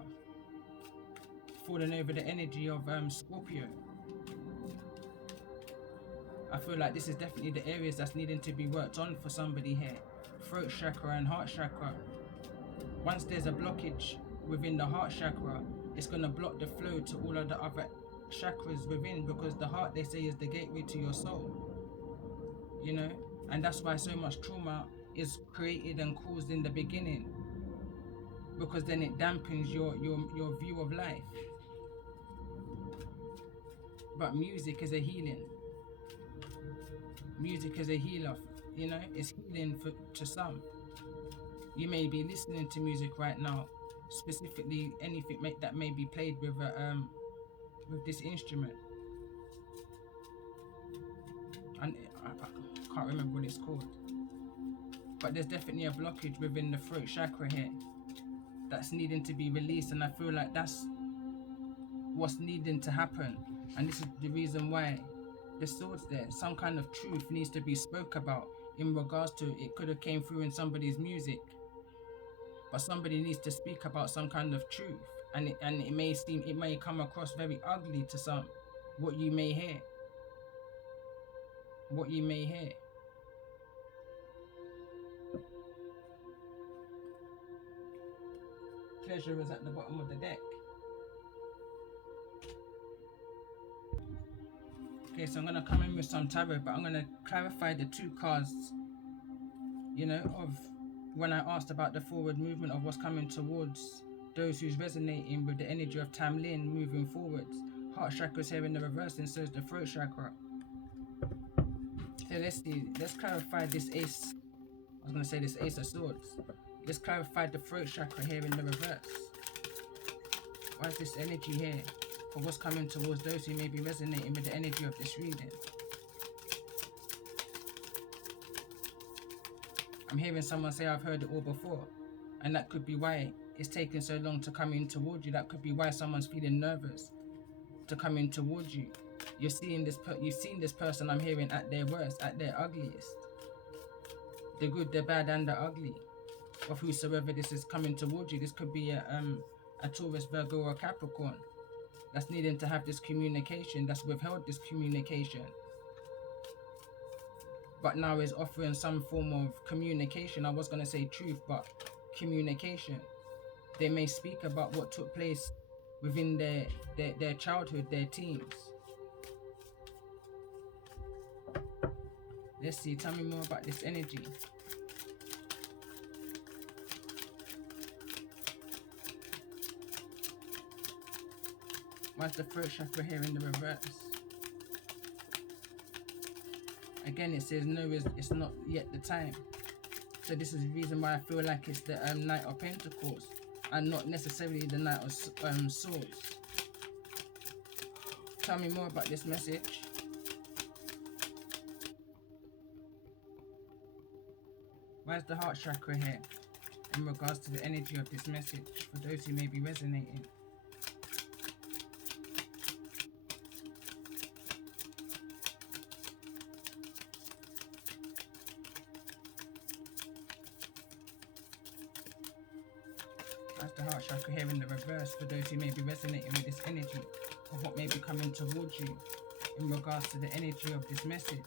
falling over the energy of Scorpio. I feel like this is definitely the areas that's needing to be worked on for somebody here. Throat chakra and heart chakra. Once there's a blockage within the heart chakra, it's going to block the flow to all of the other chakras within, because the heart, they say, is the gateway to your soul. You know, and that's why so much trauma is created and caused in the beginning, because then it dampens your view of life. But music is a healing. Music is a healer, you know, it's healing to some. You may be listening to music right now, specifically anything that may be played with this instrument. And I can't remember what it's called. But there's definitely a blockage within the throat chakra here that's needing to be released, and I feel like that's what's needing to happen. And this is the reason why the swords there, some kind of truth needs to be spoke about in regards to it. Could have came through in somebody's music, but somebody needs to speak about some kind of truth, and it may come across very ugly to some, what you may hear. Pleasure is at the bottom of the deck. Okay, so I'm going to come in with some tarot, but I'm going to clarify the two cards, you know, of when I asked about the forward movement of what's coming towards those who's resonating with the energy of Tamlin moving forwards. Heart chakra's here in the reverse, and so is the throat chakra. So let's see, let's clarify this ace. I was going to say this ace of swords. Let's clarify the throat chakra here in the reverse. Why is this energy here for what's coming towards those who may be resonating with the energy of this reading? I'm hearing someone say, I've heard it all before, and that could be why it's taking so long to come in towards you. That could be why someone's feeling nervous to come in towards you. You've seen this person, I'm hearing, at their worst, at their ugliest. The good, the bad, and the ugly of whosoever this is coming towards you. This could be a Taurus, Virgo, or Capricorn that's needing to have this communication, that's withheld this communication, but now is offering some form of communication. I was going to say truth, but communication. They may speak about what took place within their childhood, their teens. Let's see, tell me more about this energy. Why's the throat chakra here in the reverse? Again, it says no, it's not yet the time. So this is the reason why I feel like it's the Knight of Pentacles and not necessarily the Knight of Swords. Tell me more about this message. Why is the heart chakra here in regards to the energy of this message for those who may be resonating? Why is the heart chakra here in the reverse for those who may be resonating with this energy of what may be coming towards you in regards to the energy of this message,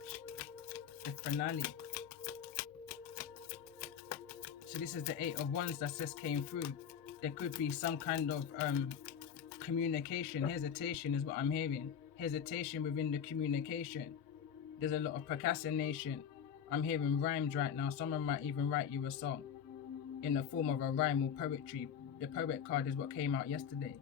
the finale? So this is the 8 of Wands that just came through. There could be some kind of communication, hesitation is what I'm hearing. Hesitation within the communication. There's a lot of procrastination. I'm hearing rhymes right now. Someone might even write you a song in the form of a rhyme or poetry. The poet card is what came out yesterday.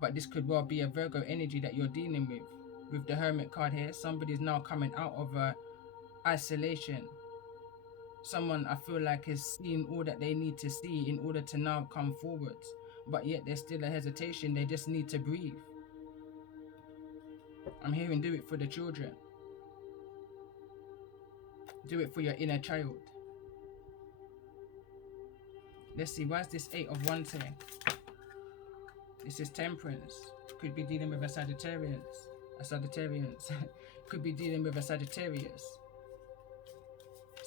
But this could well be a Virgo energy that you're dealing with. With the Hermit card here, somebody's now coming out of isolation. Someone I feel like is seeing all that they need to see in order to now come forwards, but yet there's still a hesitation. They just need to breathe. I'm hearing do it for the children. Do it for your inner child. Let's see, why is this 8 of Wands here? This is Temperance. Could be dealing with a Sagittarius. Could be dealing with a Sagittarius.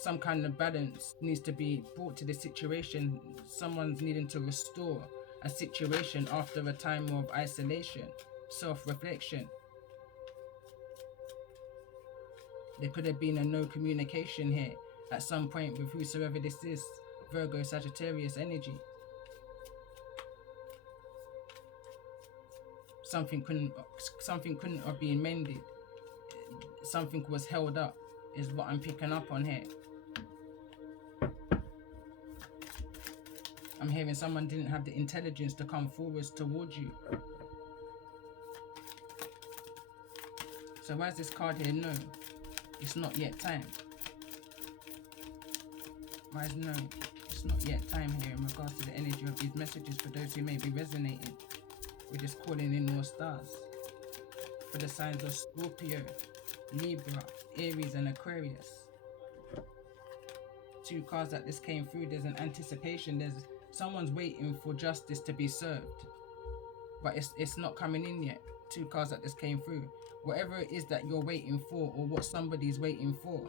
Some kind of balance needs to be brought to the situation. Someone's needing to restore a situation after a time of isolation, self-reflection. There could have been a no communication here at some point with whosoever this is, Virgo, Sagittarius energy. Something couldn't have been mended. Something was held up, is what I'm picking up on here. I'm hearing someone didn't have the intelligence to come forwards towards you. So why is this card here? No, it's not yet time. Why is no, it's not yet time here in regards to the energy of these messages for those who may be resonating. We're just calling in more stars. For the signs of Scorpio, Libra, Aries and Aquarius. 2 cards that this came through. There's an anticipation. There's someone's waiting for justice to be served, but it's not coming in yet. 2 cards that this came through. Whatever it is that you're waiting for or what somebody's waiting for,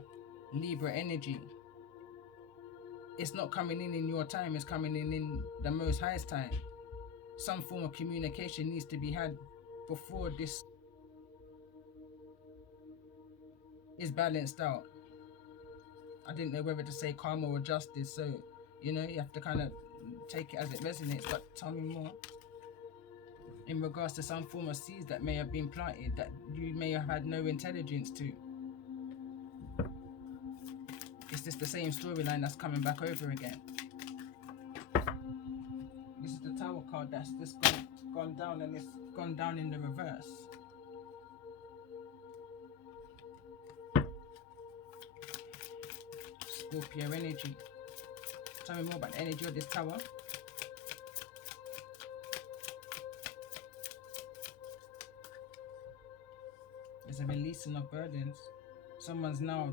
Libra energy, it's not coming in your time. It's coming in the Most High's time. Some form of communication needs to be had before this is balanced out. I didn't know whether to say karma or justice, so you know, you have to kind of take it as it resonates. But tell me more in regards to some form of seeds that may have been planted that you may have had no intelligence to. It's just the same storyline that's coming back over again. This is the Tower card that's just gone down, and it's gone down in the reverse. Scorpio energy. Tell me more about the energy of this Tower. There's a releasing of burdens. Someone's now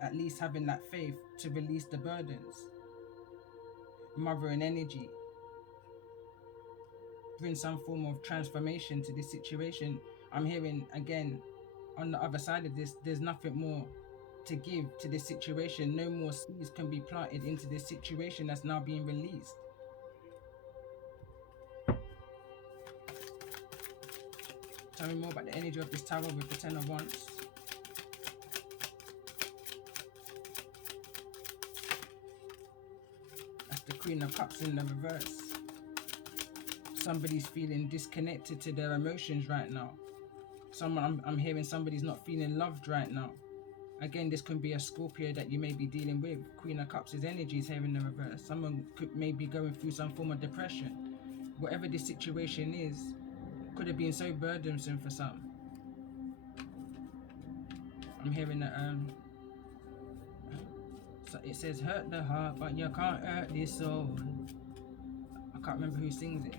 at least having that faith to release the burdens. Mothering energy. Bring some form of transformation to this situation. I'm hearing again on the other side of this, there's nothing more to give to this situation. No more seeds can be planted into this situation that's now being released. Tell me more about the energy of this Tower with the 10 of Wands. That's the Queen of Cups in the reverse. Somebody's feeling disconnected to their emotions right now. I'm hearing somebody's not feeling loved right now. Again, this could be a Scorpio that you may be dealing with. Queen of Cups' energy is here in the reverse. Someone may be going through some form of depression. Whatever this situation is, could have been so burdensome for some. I'm hearing that so it says hurt the heart, but you can't hurt the soul. I can't remember who sings it.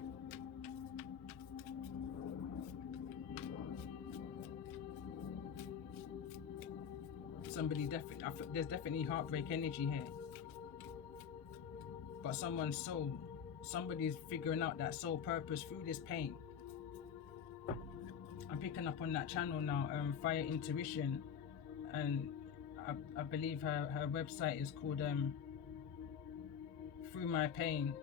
So Somebody definitely, there's definitely heartbreak energy here. But someone's soul, somebody's figuring out that soul purpose through this pain. I'm picking up on that channel now, Fire Intuition, and I believe her website is called Through My Pain,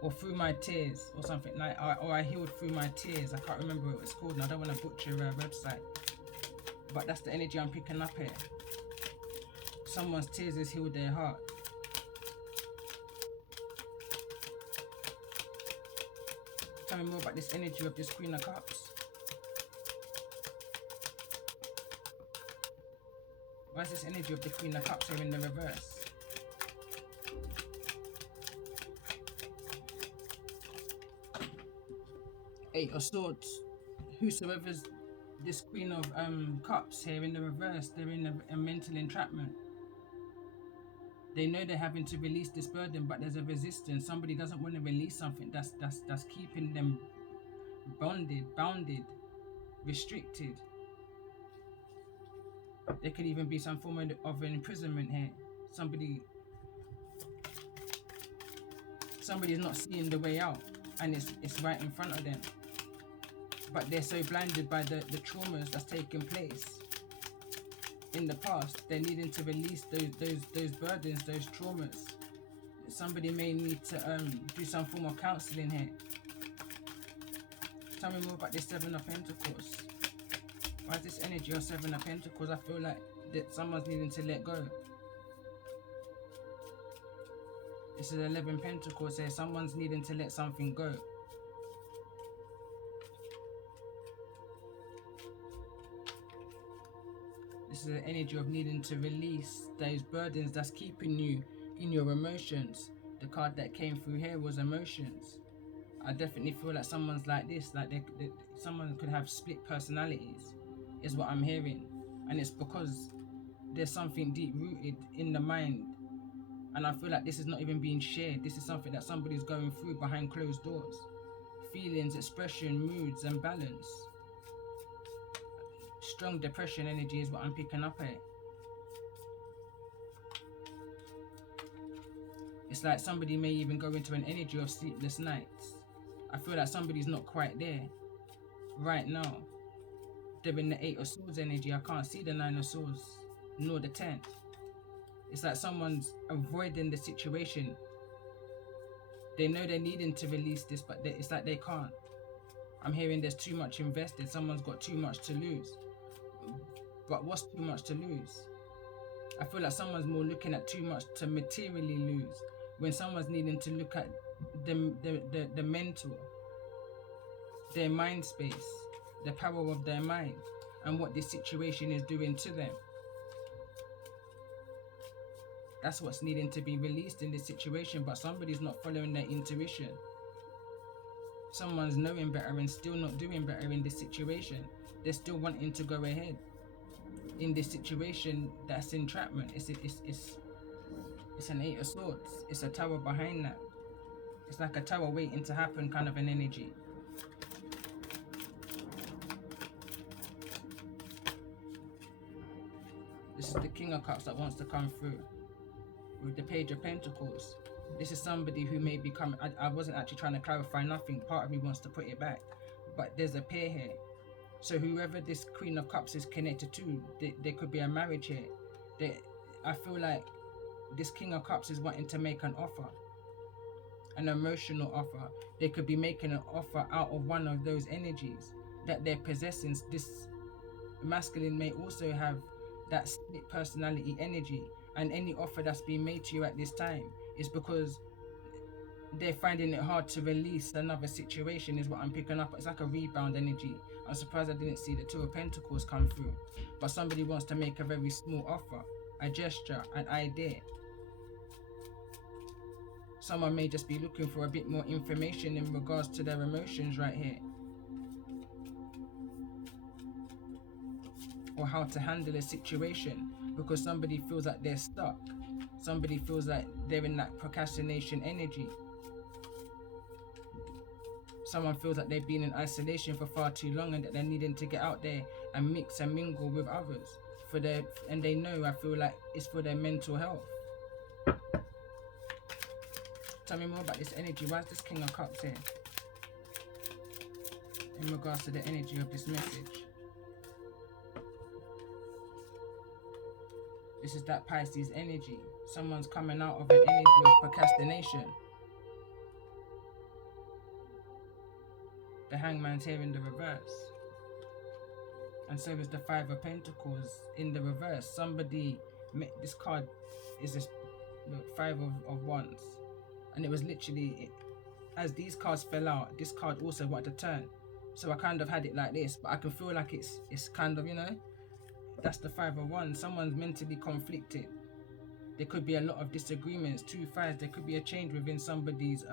or Through My Tears, or something like, or I Healed Through My Tears. I can't remember what it's called, and I don't want to butcher her website, but that's the energy I'm picking up here. Someone's tears has healed their heart. Tell me more about this energy of this Queen of Cups. Why is this energy of the Queen of Cups here in the reverse? Eight of Swords. Whosoever's this Queen of Cups here in the reverse, they're in a mental entrapment. They know they're having to release this burden, but there's a resistance. Somebody doesn't want to release something that's keeping them bounded, restricted. There could even be some form of an imprisonment here. Somebody's not seeing the way out, and it's right in front of them. But they're so blinded by the traumas that's taken place in the past, they're needing to release those burdens, those traumas. Somebody may need to do some form of counseling here. Tell me more about this Seven of Pentacles. Why is this energy of Seven of Pentacles? I feel like that someone's needing to let go. This is 11 Pentacles here. Someone's needing to let something go. This is an energy of needing to release those burdens that's keeping you in your emotions. The card that came through here was emotions. I definitely feel like someone's like this, like someone could have split personalities, is what I'm hearing. And it's because there's something deep rooted in the mind. And I feel like this is not even being shared. This is something that somebody's going through behind closed doors. Feelings, expression, moods, and balance. Strong depression energy is what I'm picking up here. It's like somebody may even go into an energy of sleepless nights. I feel like somebody's not quite there right now. They're in the Eight of Swords energy. I can't see the Nine of Swords, nor the 10th. It's like someone's avoiding the situation. They know they're needing to release this, but it's like they can't. I'm hearing there's too much invested. Someone's got too much to lose. But what's too much to lose? I feel like someone's more looking at too much to materially lose, when someone's needing to look at the mental, their mind space, the power of their mind, and what this situation is doing to them. That's what's needing to be released in this situation, but somebody's not following their intuition. Someone's knowing better and still not doing better in this situation. They're still wanting to go ahead in this situation that's entrapment. It's an Eight of Swords. It's a tower behind that. It's like a tower waiting to happen, kind of an energy. This is the King of Cups that wants to come through with the Page of Pentacles. This is somebody who may be coming. I wasn't actually trying to clarify nothing. Part of me wants to put it back, but there's a pair here. So whoever this Queen of Cups is connected to, there could be a marriage here. I feel like this King of Cups is wanting to make an offer, an emotional offer. They could be making an offer out of one of those energies that they're possessing. This masculine may also have that split personality energy, and any offer that's being made to you at this time is because they're finding it hard to release another situation, is what I'm picking up. It's like a rebound energy. I'm surprised I didn't see the Two of Pentacles come through. But somebody wants to make a very small offer, a gesture, an idea. Someone may just be looking for a bit more information in regards to their emotions right here, or how to handle a situation, because somebody feels like they're stuck. Somebody feels like they're in that procrastination energy. Someone feels like they've been in isolation for far too long and that they're needing to get out there and mix and mingle with others. for their, and they know, I feel like it's for their mental health. Tell me more about this energy. Why is this King of Cups here in regards to the energy of this message? This is that Pisces energy. Someone's coming out of an energy of procrastination. The Hangman's here in the reverse. And so is the Five of Pentacles in the reverse. Somebody, this card is this, look, Five of Wands. And it was literally, as these cards fell out, this card also wanted to turn. So I kind of had it like this, but I can feel like it's kind of, you know, that's the Five of Wands. Someone's mentally conflicted. There could be a lot of disagreements, 2 fives. There could be a change within somebody's,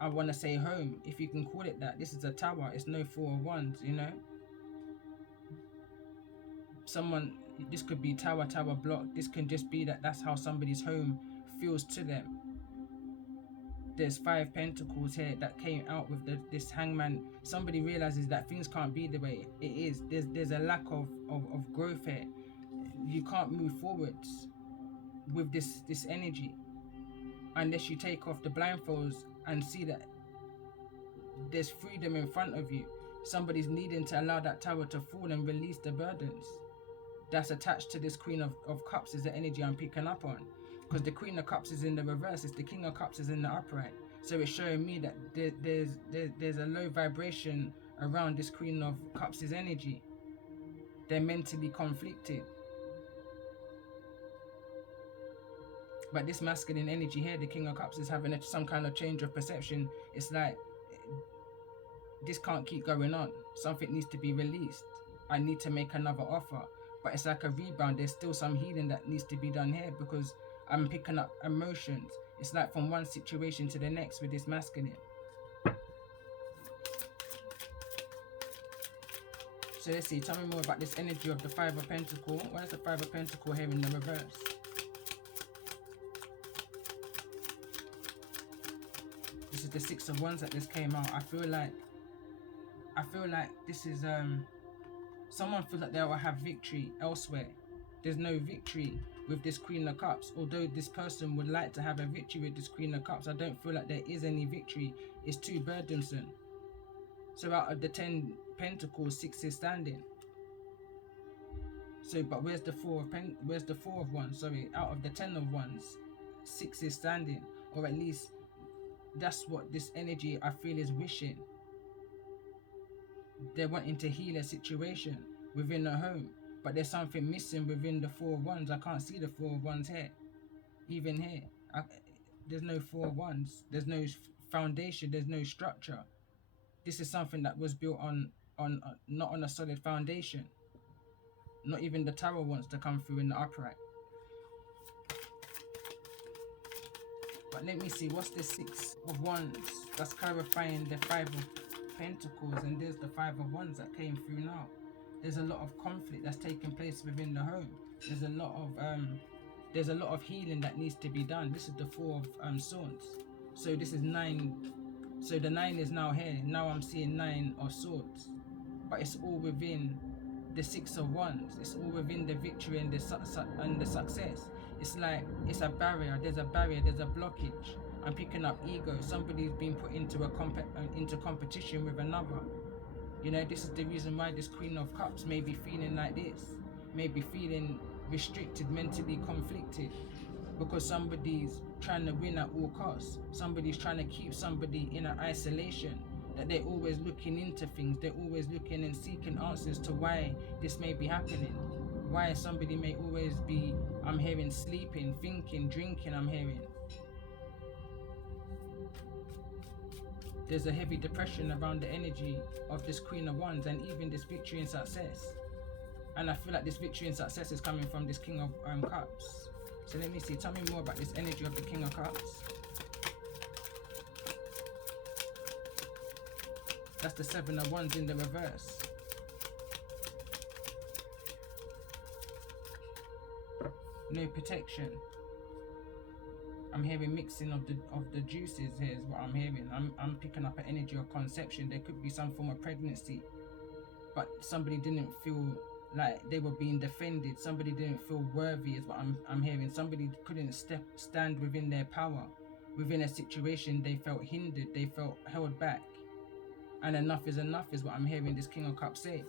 I want to say home, if you can call it that. This is a Tower. It's no 4 of Wands, you know. Someone, this could be Tower block. This can just be that that's how somebody's home feels to them. There's 5 Pentacles here that came out with this Hangman. Somebody realizes that things can't be the way it is. There's a lack of growth here. You can't move forwards with this energy unless you take off the blindfolds and see that there's freedom in front of you. Somebody's needing to allow that tower to fall and release the burdens that's attached to this Queen of Cups. Is the energy I'm picking up on, because the Queen of Cups is in the reverse, it's the King of Cups is in the upright. So it's showing me that there's a low vibration around this Queen of Cups' energy. They're mentally conflicted. But this masculine energy here, the King of Cups, is having some kind of change of perception. It's like, this can't keep going on. Something needs to be released. I need to make another offer. But it's like a rebound. There's still some healing that needs to be done here, because I'm picking up emotions. It's like from one situation to the next with this masculine. So let's see, tell me more about this energy of the Five of Pentacles. Why is the Five of Pentacles here in the reverse? This is the Six of Wands that just came out. I feel like this is someone feels like they will have victory elsewhere. There's no victory with this Queen of Cups. Although this person would like to have a victory with this Queen of Cups, I don't feel like there is any victory. It's too burdensome. So out of the 10 Pentacles, 6 is standing. So, but where's the Four of Wands? Sorry, out of the 10 of Wands, 6 is standing, or at least that's what this energy I feel is wishing. They're wanting to heal a situation within a home, but there's something missing within the Four of Wands. I can't see the Four of Wands here. Even here, there's no Four of Wands. There's no foundation. There's no structure. This is something that was built on not on a solid foundation. Not even the Tower wants to come through in the upright. But let me see, what's the Six of Wands? That's clarifying the Five of Pentacles, and there's the Five of Wands that came through now. There's a lot of conflict that's taking place within the home. There's a lot of healing that needs to be done. This is the Four of Swords. So this is 9. So the 9 is now here. Now I'm seeing 9 of Swords. But it's all within the Six of Wands. It's all within the victory and the success. It's like it's a barrier. There's a barrier. There's a blockage. I'm picking up ego. Somebody's been put into into competition with another. You know, this is the reason why this Queen of Cups may be feeling like this. May be feeling restricted, mentally conflicted, because somebody's trying to win at all costs. Somebody's trying to keep somebody in an isolation. That they're always looking into things. They're always looking and seeking answers to why this may be happening. Why somebody may always be, I'm hearing, sleeping, thinking, drinking, I'm hearing. There's a heavy depression around the energy of this Queen of Wands, and even this victory and success. And I feel like this victory and success is coming from this King of Cups. So let me see, tell me more about this energy of the King of Cups. That's the Seven of Wands in the reverse. No protection. I'm hearing mixing of the juices here is what I'm hearing. I'm picking up an energy of conception. There could be some form of pregnancy, but somebody didn't feel like they were being defended. Somebody didn't feel worthy, is what I'm hearing. Somebody couldn't stand within their power, within a situation. They felt hindered, they felt held back, and enough is enough, is what I'm hearing this King of Cups say.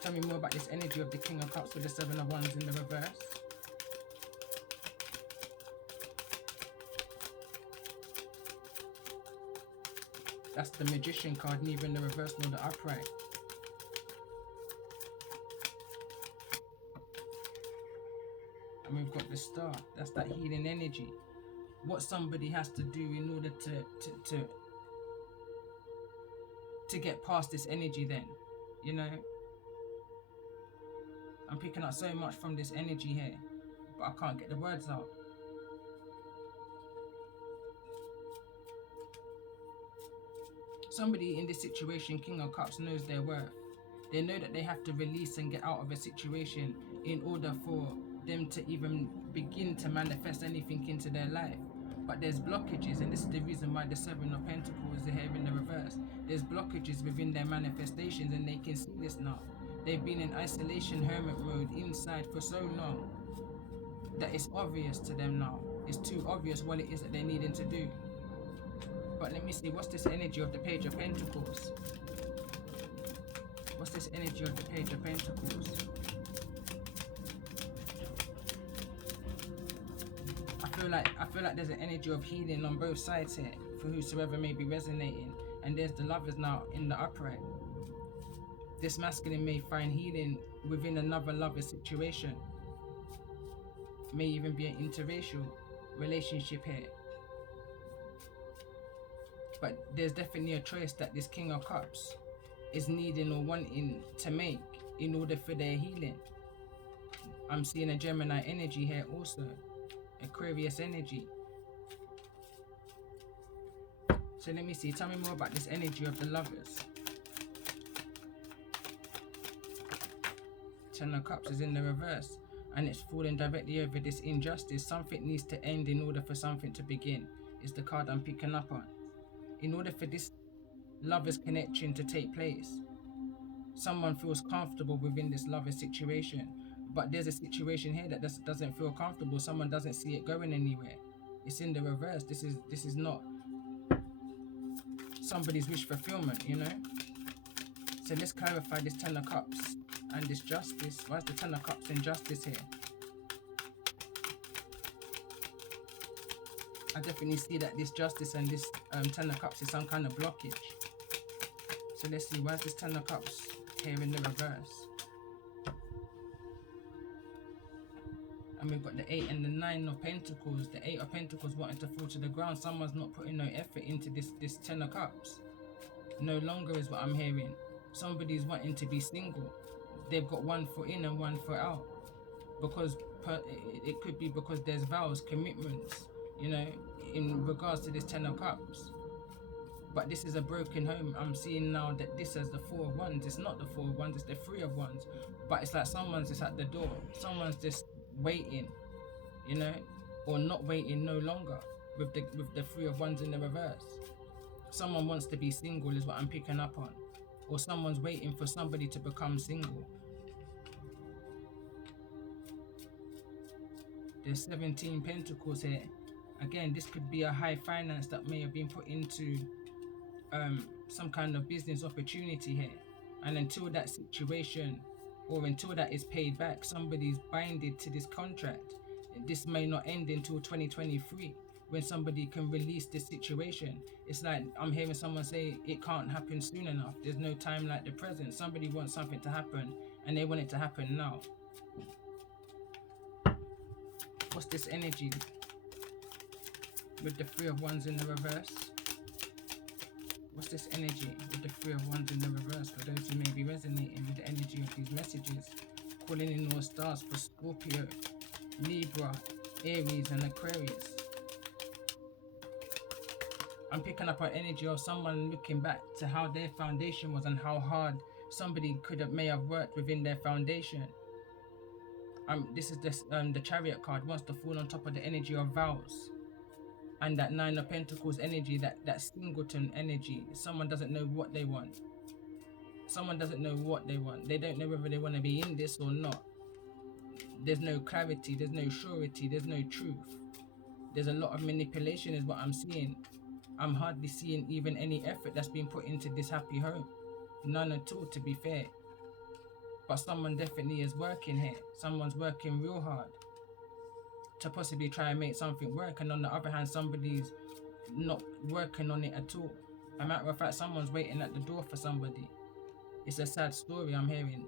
Tell me more about this energy of the King of Cups with the Seven of Wands in the reverse. That's the Magician card, neither in the reverse nor the upright. And we've got the Star. That's that healing energy. What somebody has to do in order to get past this energy then, you know? I'm picking up so much from this energy here, but I can't get the words out. Somebody in this situation, King of Cups, knows their worth. They know that they have to release and get out of a situation in order for them to even begin to manifest anything into their life. But there's blockages, and this is the reason why the Seven of Pentacles is here in the reverse. There's blockages within their manifestations, and they can see this now. They've been in isolation, hermit mode, inside for so long that it's obvious to them now. It's too obvious what it is that they're needing to do. But let me see, what's this energy of the Page of Pentacles? What's this energy of the Page of Pentacles? I feel like there's an energy of healing on both sides here for whosoever may be resonating. And there's the Lovers now in the upright. This masculine may find healing within another lover situation. May even be an interracial relationship here. But there's definitely a choice that this King of Cups is needing or wanting to make in order for their healing. I'm seeing a Gemini energy here also. Aquarius energy. So let me see. Tell me more about this energy of the Lovers. Ten of Cups is in the reverse, and it's falling directly over this injustice. Something needs to end in order for something to begin, is the card I'm picking up on. In order for this Lovers connection to take place, someone feels comfortable within this Lover situation, but there's a situation here that doesn't feel comfortable. Someone doesn't see it going anywhere. It's in the reverse. This is not somebody's wish fulfillment, you know. So let's clarify this Ten of Cups and this Justice. Why is the Ten of Cups and Justice here? I definitely see that this Justice and this Ten of Cups is some kind of blockage. So let's see, why is this Ten of Cups here in the reverse? And we've got the 8 and the 9 of Pentacles. The 8 of Pentacles wanting to fall to the ground. Someone's not putting no effort into this Ten of Cups. No longer is what I'm hearing. Somebody's wanting to be single. They've got one foot in and one foot out. Because it could be because there's vows, commitments, you know, in regards to this Ten of Cups. But this is a broken home. I'm seeing now that this is the Four of Wands. It's not the Four of Wands, it's the Three of Wands. But it's like someone's just at the door. Someone's just waiting, you know, or not waiting no longer with the Three of Wands in the reverse. Someone wants to be single is what I'm picking up on. Or someone's waiting for somebody to become single. There's 17 Pentacles here. Again, this could be a high finance that may have been put into some kind of business opportunity here. And until that situation, or until that is paid back, somebody's binded to this contract. This may not end until 2023, when somebody can release this situation. It's like I'm hearing someone say it can't happen soon enough. There's no time like the present. Somebody wants something to happen, and they want it to happen now. What's this energy with the Three of Wands in the reverse? What's this energy with the Three of Wands in the reverse for those who may be resonating with the energy of these messages? Calling in all stars for Scorpio, Libra, Aries and Aquarius. I'm picking up an energy of someone looking back to how their foundation was and how hard somebody may have worked within their foundation. This is the Chariot card wants to fall on top of the energy of vows. And that Nine of Pentacles energy, that singleton energy. Someone doesn't know what they want. Someone doesn't know what they want. They don't know whether they want to be in this or not. There's no clarity, there's no surety, there's no truth. There's a lot of manipulation is what I'm seeing. I'm hardly seeing even any effort that's been put into this happy home. None at all, to be fair. But someone definitely is working here. Someone's working real hard to possibly try and make something work. And on the other hand, somebody's not working on it at all. As a matter of fact, someone's waiting at the door for somebody. It's a sad story I'm hearing.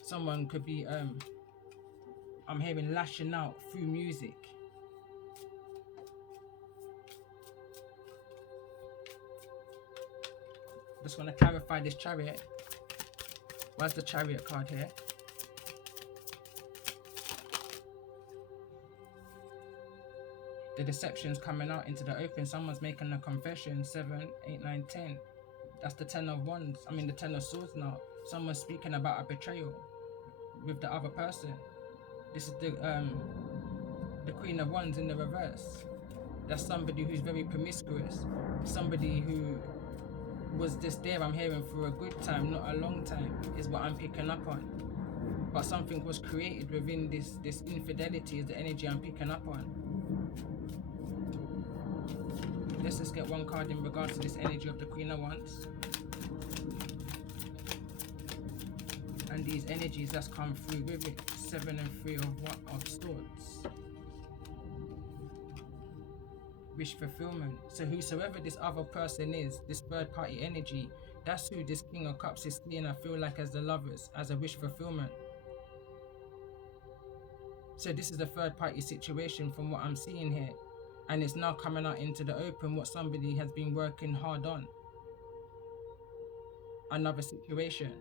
Someone could be, I'm hearing lashing out through music. Just want to clarify this Chariot. Where's the Chariot card here? The deception's coming out into the open. Someone's making a confession. 7, 8, 9, 10. That's the 10 of wands. I mean the 10 of swords now. Someone's speaking about a betrayal with the other person. This is the Queen of Wands in the reverse. That's somebody who's very promiscuous. Somebody who was just there, I'm hearing, for a good time, not a long time, is what I'm picking up on. But something was created within this infidelity is the energy I'm picking up on. Let's just get one card in regards to this energy of the Queen of Wands. And these energies that's come through with it. 7 and 3 of swords. Wish fulfillment. So whosoever this other person is, this third party energy, that's who this King of Cups is seeing, I feel like, as the lovers, as a wish fulfillment. So this is a third party situation from what I'm seeing here. And it's now coming out into the open what somebody has been working hard on. Another situation.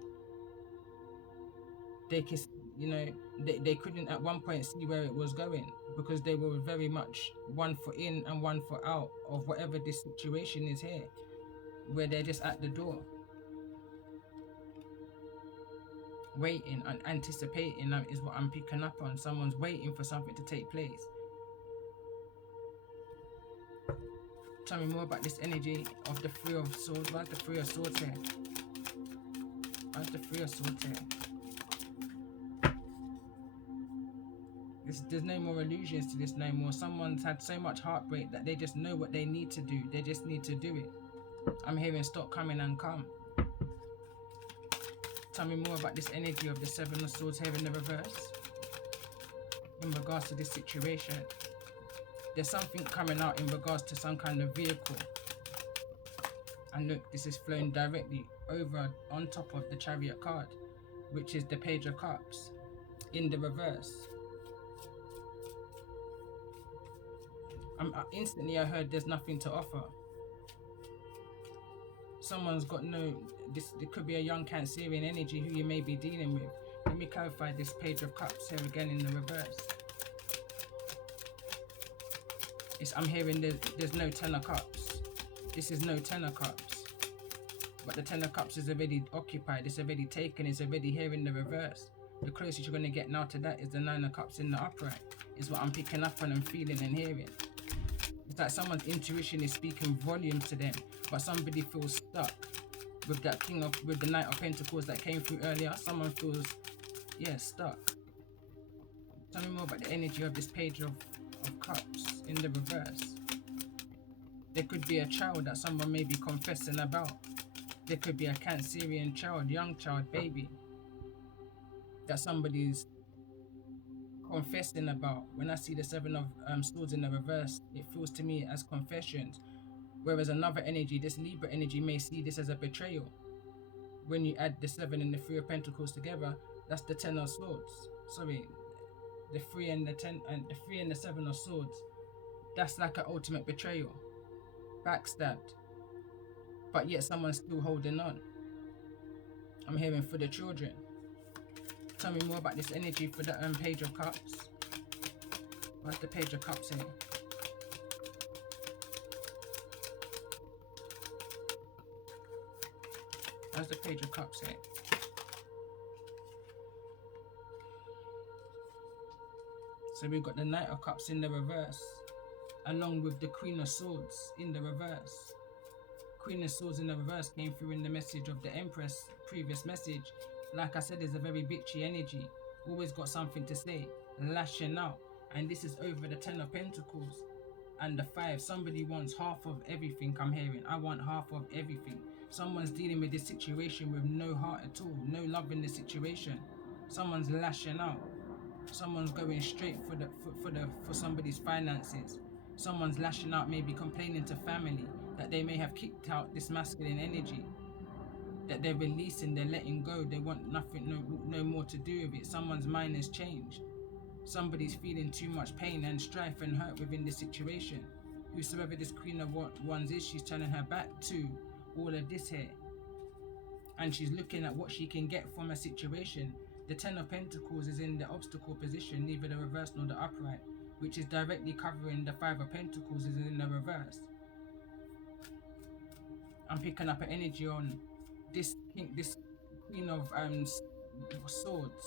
They can, you know, they couldn't at one point see where it was going because they were very much one foot in and one foot out of whatever this situation is here, where they're just at the door, waiting and anticipating. That is what I'm picking up on. Someone's waiting for something to take place. Tell me more about this energy of the 3 of swords. Why's the 3 of swords here? Why's the 3 of swords here? There's no more illusions to this no more. Someone's had so much heartbreak that they just know what they need to do. They just need to do it. I'm hearing stop, coming and come. Tell me more about this energy of the 7 of swords here in the reverse. In regards to this situation. There's something coming out in regards to some kind of vehicle. And look, this is flowing directly over on top of the Chariot card, which is the Page of Cups in the reverse. Instantly I heard there's nothing to offer. Someone's got no, it could be a young Cancerian energy who you may be dealing with. Let me clarify this Page of Cups here again in the reverse. I'm hearing there's no 10 of Cups. This is no 10 of Cups. But the 10 of Cups is already occupied. It's already taken. It's already here in the reverse. The closest you're going to get now to that is the 9 of Cups in the upright. Is what I'm picking up on and feeling and hearing. It's like someone's intuition is speaking volumes to them. But somebody feels stuck with that with the Knight of Pentacles that came through earlier. Someone feels, yeah, stuck. Tell me more about the energy of this Page of Cups in the reverse. There could be a child that someone may be confessing about. There could be a Cancerian child, young child, baby, that somebody's confessing about. When I see the 7 of swords in the reverse, it feels to me as confessions. Whereas another energy, this Libra energy, may see this as a betrayal. When you add the 7 and the 3 of Pentacles together, that's the 10 of swords. Sorry, the 3 and the 10 and the 3 and the 7 of swords. That's like an ultimate betrayal, backstabbed, but yet someone's still holding on. I'm hearing for the children. Tell me more about this energy for the Page of Cups. What's the Page of Cups here? What's the Page of Cups here? So we've got the Knight of Cups in the reverse, along with the Queen of Swords in the reverse. Queen of Swords in the reverse came through in the message of the Empress previous message, like I said, is a very bitchy energy. Always got something to say, lashing out. And this is over the 10 of Pentacles and the 5. Somebody wants half of everything. I'm hearing, I want half of everything. Someone's dealing with this situation with no heart at all, no love in the situation. Someone's lashing out. Someone's going straight for somebody's finances. Someone's lashing out, maybe complaining to family that they may have kicked out this masculine energy, that they're releasing, they're letting go, they want nothing, no more to do with it. Someone's mind has changed. Somebody's feeling too much pain and strife and hurt within this situation. Whosoever this Queen of Wands is, she's turning her back to all of this here, and she's looking at what she can get from a situation. The 10 of Pentacles is in the obstacle position, neither the reverse nor the upright, which is directly covering the 5 of Pentacles is in the reverse. I'm picking up an energy on this Queen of Swords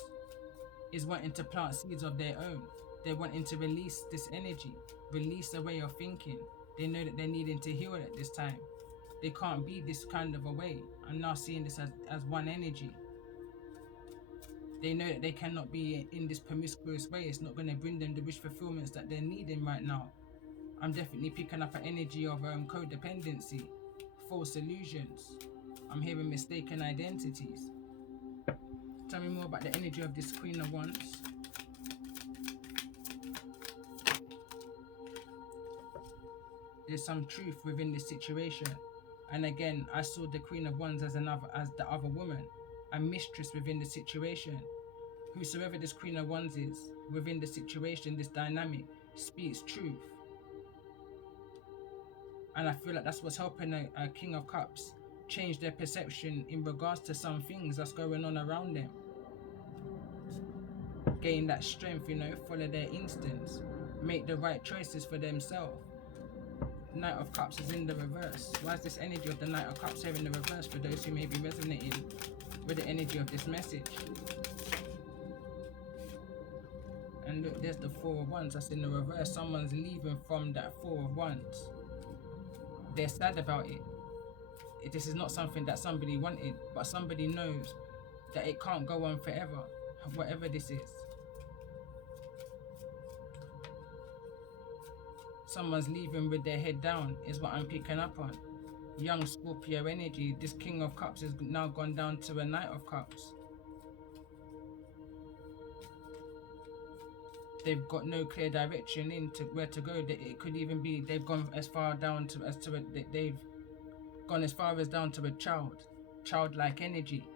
is wanting to plant seeds of their own. They're wanting to release this energy, release a way of thinking. They know that they're needing to heal at this time. They can't be this kind of a way. I'm now seeing this as one energy. They know that they cannot be in this promiscuous way. It's not going to bring them the wish fulfillments that they're needing right now. I'm definitely picking up an energy of codependency, false illusions. I'm hearing mistaken identities. Tell me more about the energy of this Queen of Wands. There's some truth within this situation. And again, I saw the Queen of Wands as the other woman, a mistress within the situation. Whosoever this Queen of Wands is, within the situation, this dynamic, speaks truth. And I feel like that's what's helping a King of Cups change their perception in regards to some things that's going on around them. Gain that strength, follow their instincts, make the right choices for themselves. Knight of Cups is in the reverse. Why is this energy of the Knight of Cups here in the reverse for those who may be resonating with the energy of this message? And look, there's the 4 of Wands that's in the reverse. Someone's leaving from that 4 of Wands. They're sad about it. This is not something that somebody wanted, but somebody knows that it can't go on forever, whatever this is. Someone's leaving with their head down is what I'm picking up on. Young Scorpio energy. This King of Cups has now gone down to a Knight of Cups. They've got no clear direction into where to go. It could even be they've gone as far down to they've gone as far as down to a childlike energy.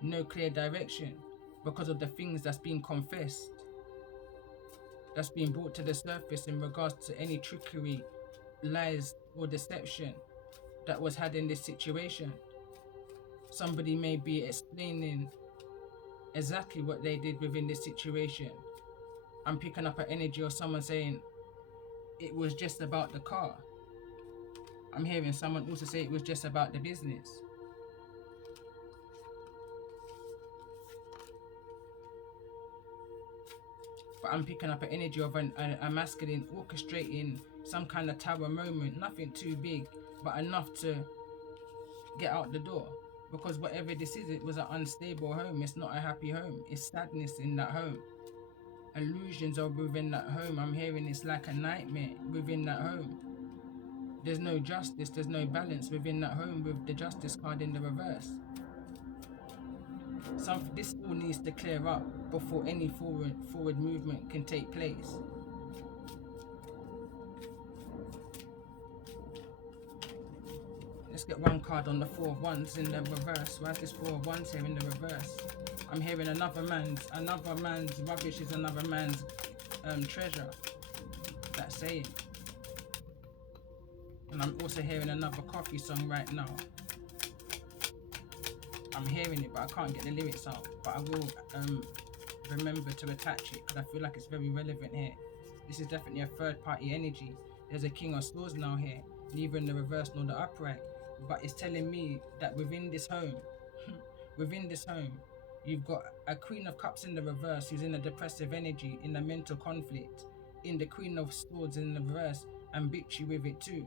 No clear direction because of the things that's being confessed, that's being brought to the surface in regards to any trickery, lies or deception that was had in this situation. Somebody may be explaining exactly what they did within this situation. I'm picking up an energy of someone saying it was just about the car. I'm hearing someone also say it was just about the business. But I'm picking up an energy of a masculine orchestrating some kind of tower moment. Nothing too big, but enough to get out the door. Because whatever this is, it was an unstable home. It's not a happy home. It's sadness in that home. Illusions are within that home. I'm hearing it's like a nightmare within that home. There's no justice. There's no balance within that home with the Justice card in the reverse. This all needs to clear up before any forward movement can take place. Let's get one card on the 4 of Wands in the reverse. Why is this 4 of Wands here in the reverse? I'm hearing another man's rubbish is another man's treasure. That's saying. And I'm also hearing another coffee song right now. I'm hearing it, but I can't get the lyrics out. But I will remember to attach it because I feel like it's very relevant here. This is definitely a third party energy. There's a King of Swords now here, neither in the reverse nor the upright. But it's telling me that within this home, you've got a Queen of Cups in the reverse who's in a depressive energy, in a mental conflict, in the Queen of Swords in the reverse, and bitchy with it too.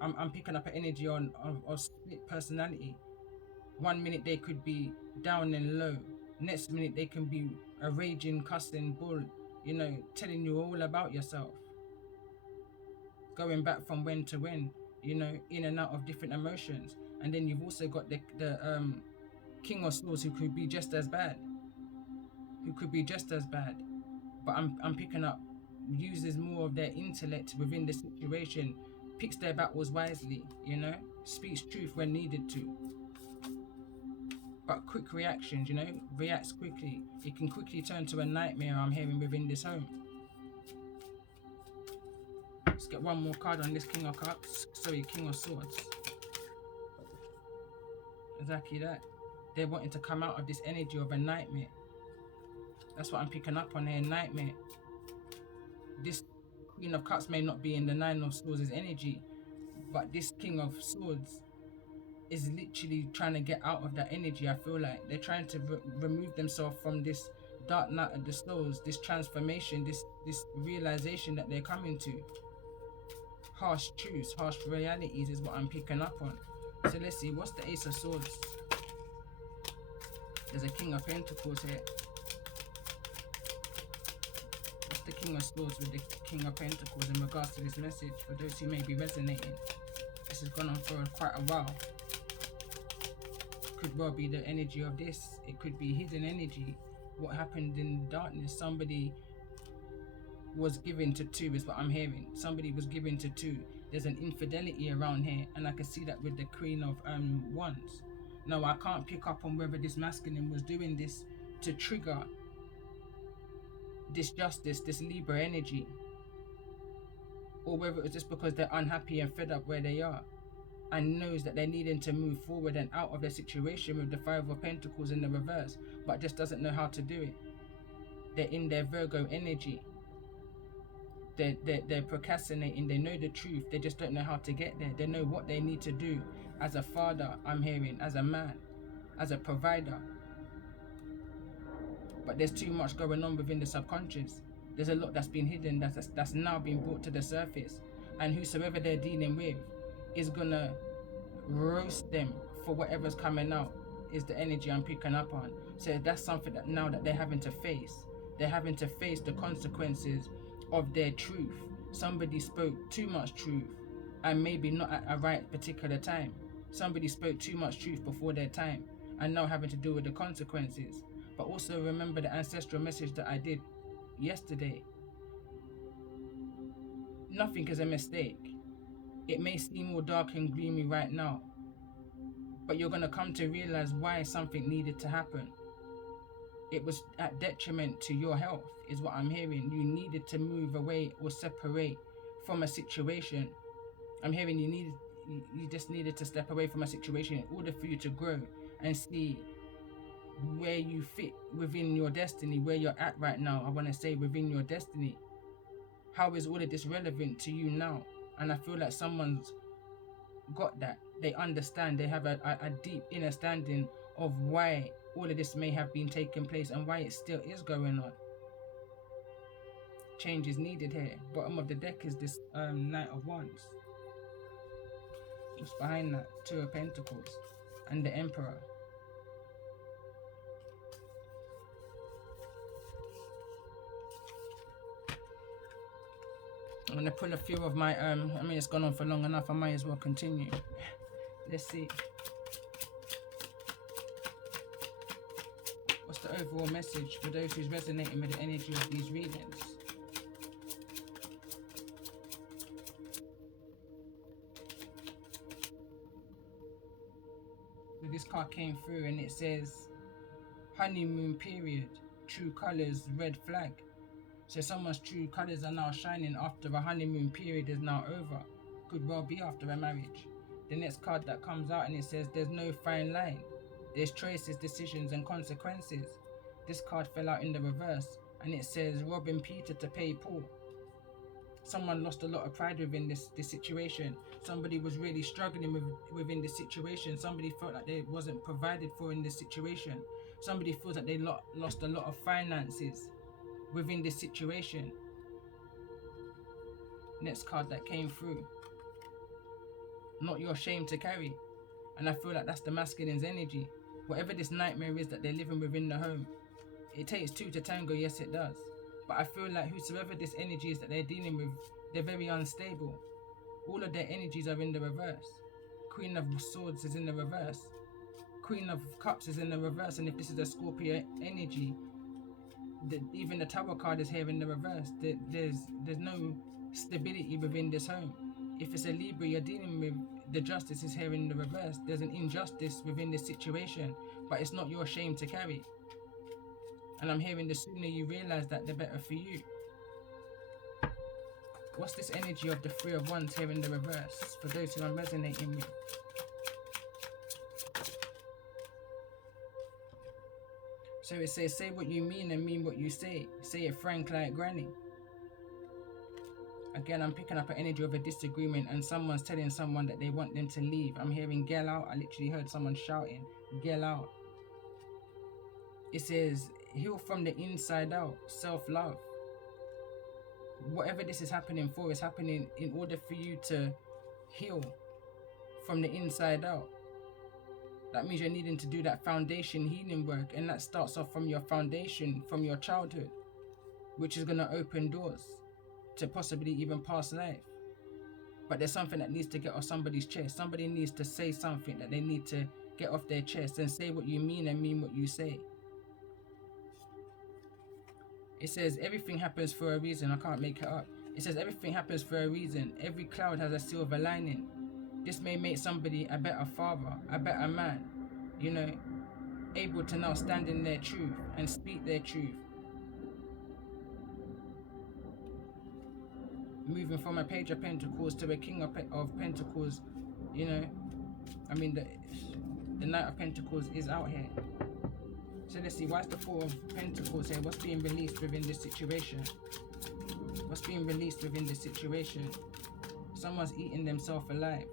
I'm picking up an energy of split personality. 1 minute they could be down and low. Next minute they can be a raging, cussing bull, you know, telling you all about yourself. Going back from when to when, you know, in and out of different emotions. And then you've also got the King of Swords, who could be just as bad. But I'm picking up, uses more of their intellect within the situation, picks their battles wisely, you know, speaks truth when needed to. But quick reactions, you know, reacts quickly. It can quickly turn to a nightmare, I'm hearing, within this home. Let's get one more card on this King of Cups. Sorry, King of Swords. Exactly that. They're wanting to come out of this energy of a nightmare. That's what I'm picking up on here, nightmare. This Queen of Cups may not be in the Nine of Swords' energy, but this King of Swords is literally trying to get out of that energy. I feel like they're trying to remove themselves from this dark night of the souls, this transformation, this realization that they're coming to. Harsh truths, harsh realities is what I'm picking up on. So let's see, what's the Ace of Swords? There's a King of Pentacles here. What's the King of Swords with the King of Pentacles in regards to this message for those who may be resonating? This has gone on for quite a while. Could well be the energy of this. It could be hidden energy. What happened in darkness? Somebody was given to two, is what I'm hearing. Somebody was given to two. There's an infidelity around here, and I can see that with the Queen of Wands. Now, I can't pick up on whether this masculine was doing this to trigger this justice, this Libra energy, or whether it was just because they're unhappy and fed up where they are, and knows that they're needing to move forward and out of their situation with the Five of Pentacles in the reverse, but just doesn't know how to do it. They're in their Virgo energy. They're procrastinating. They know the truth. They just don't know how to get there. They know what they need to do as a father, I'm hearing, as a man, as a provider. But there's too much going on within the subconscious. There's a lot that's been hidden that's now been brought to the surface. And whosoever they're dealing with is gonna roast them for whatever's coming out, is the energy I'm picking up on. So that's something that now that they're having to face. They're having to face the consequences of their truth. Somebody spoke too much truth, and maybe not at a right particular time. Somebody spoke too much truth before their time, and now having to deal with the consequences. But also remember the ancestral message that I did yesterday. Nothing is a mistake. It may seem all dark and gloomy right now, but you're going to come to realize why something needed to happen. It was at detriment to your health, is what I'm hearing. You needed to move away or separate from a situation. I'm hearing you just needed to step away from a situation in order for you to grow and see where you fit within your destiny, where you're at right now. I want to say within your destiny. How is all of this relevant to you now? And I feel like someone's got that. They understand. They have a deep understanding of why all of this may have been taking place and why it still is going on. Change is needed here. Bottom of the deck is this Knight of Wands. What's behind that? Two of Pentacles and the Emperor. I'm going to pull a few of my, I mean, it's gone on for long enough. I might as well continue. Let's see. What's the overall message for those who's resonating with the energy of these readings? So this card came through and it says, honeymoon period, true colors, red flag. So someone's true colors are now shining after a honeymoon period is now over. Could well be after a marriage. The next card that comes out and it says there's no fine line. There's choices, decisions and consequences. This card fell out in the reverse and it says robbing Peter to pay Paul. Someone lost a lot of pride within this situation. Somebody was really struggling within this situation. Somebody felt like they wasn't provided for in this situation. Somebody feels that they lost a lot of finances within this situation. Next card that came through. Not your shame to carry. And I feel like that's the masculine's energy. Whatever this nightmare is that they're living within the home, it takes two to tango, yes it does. But I feel like whosoever this energy is that they're dealing with, they're very unstable. All of their energies are in the reverse. Queen of Swords is in the reverse. Queen of Cups is in the reverse. And if this is a Scorpio energy, even the Tower card is here in the reverse. There's no stability within this home. If it's a Libra you're dealing with, the Justice is here in the reverse. There's an injustice within this situation, but it's not your shame to carry. And I'm hearing the sooner you realize that, the better for you. What's this energy of the Three of Wands here in the reverse, for those who I'm resonating with? So it says, say what you mean and mean what you say. Say it frank like granny. Again, I'm picking up an energy of a disagreement and someone's telling someone that they want them to leave. I'm hearing get out. I literally heard someone shouting, get out. It says, heal from the inside out, self-love. Whatever this is happening for, is happening in order for you to heal from the inside out. That means you're needing to do that foundation healing work, and that starts off from your foundation, from your childhood, which is going to open doors to possibly even past life. But there's something that needs to get off somebody's chest. Somebody needs to say something that they need to get off their chest, and say what you mean and mean what you say. It says everything happens for a reason. I can't make it up. It says everything happens for a reason. Every cloud has a silver lining. This may make somebody a better father, a better man, you know, able to now stand in their truth and speak their truth. Moving from a Page of Pentacles to a King of Pentacles, you know, I mean, the Knight of Pentacles is out here. So let's see, why is the Four of Pentacles here? What's being released within this situation? What's being released within this situation? Someone's eating themselves alive.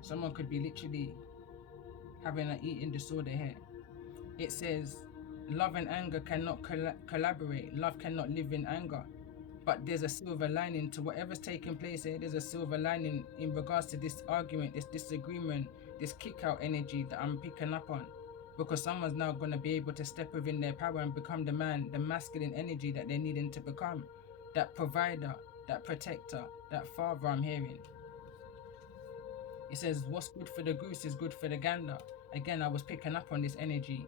Someone could be literally having an eating disorder here. It says, love and anger cannot collaborate. Love cannot live in anger. But there's a silver lining to whatever's taking place here. There's a silver lining in regards to this argument, this disagreement, this kick-out energy that I'm picking up on. Because someone's now going to be able to step within their power and become the man, the masculine energy that they're needing to become. That provider, that protector, that father I'm hearing. It says, what's good for the goose is good for the gander. Again, I was picking up on this energy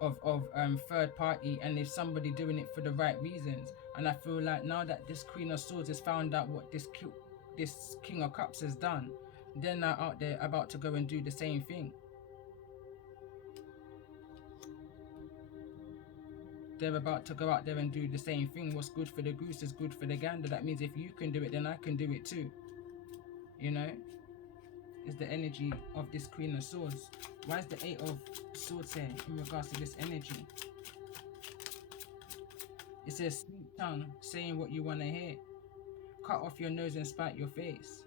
of third party, and if somebody doing it for the right reasons. And I feel like now that this Queen of Swords has found out what this King of Cups has done, they're now out there about to go and do the same thing. They're about to go out there and do the same thing. What's good for the goose is good for the gander. That means if you can do it, then I can do it too. You know? Is the energy of this Queen of Swords. Why is the Eight of Swords here in regards to this energy? It says, sweet tongue, saying what you want to hear. Cut off your nose and spite your face.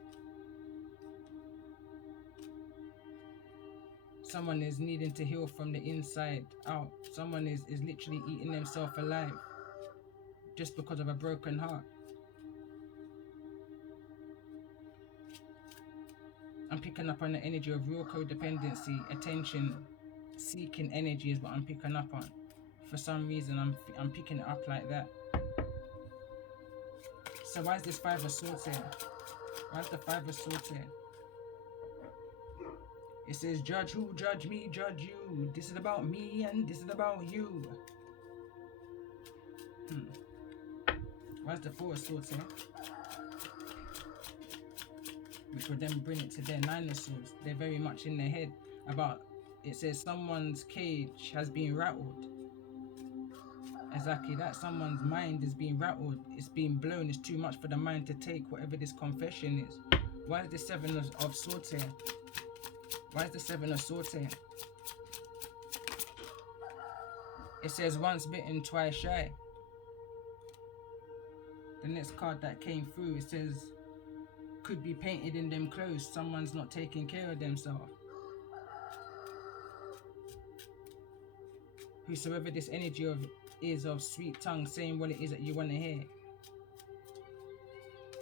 Someone is needing to heal from the inside out. Someone is literally eating themselves alive just because of a broken heart. I'm picking up on the energy of real codependency, attention, seeking energy is what I'm picking up on. For some reason, I'm picking it up like that. So why is this Five of Swords here? Why is the Five of Swords here? It says, judge who, judge me, judge you. This is about me and this is about you. Why is the Four of Swords here? Which would then bring it to their Nine of Swords. They're very much in their head about, it says someone's cage has been rattled. Exactly that, someone's mind is being rattled. It's being blown. It's too much for the mind to take, whatever this confession is. Why is the Seven of Swords here? Why is the Seven of Swords here? It says once bitten, twice shy. The next card that came through, it says, could be painted in them clothes. Someone's not taking care of themselves. Whosoever this energy is of sweet tongue, saying what it is that you want to hear.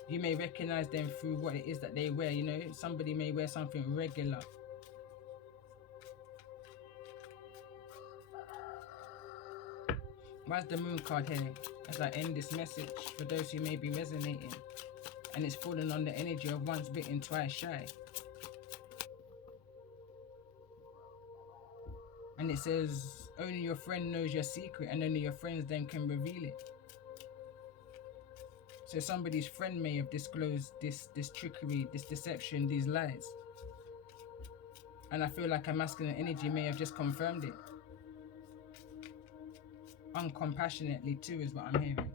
You may recognize them through what it is that they wear. You know, somebody may wear something regular, Why's the moon card here as I end this message for those who may be resonating? And it's falling on the energy of once bitten, twice shy. And it says, only your friend knows your secret and only your friends then can reveal it. So somebody's friend may have disclosed this trickery, this deception, these lies. And I feel like a masculine energy may have just confirmed it. Uncompassionately too is what I'm hearing.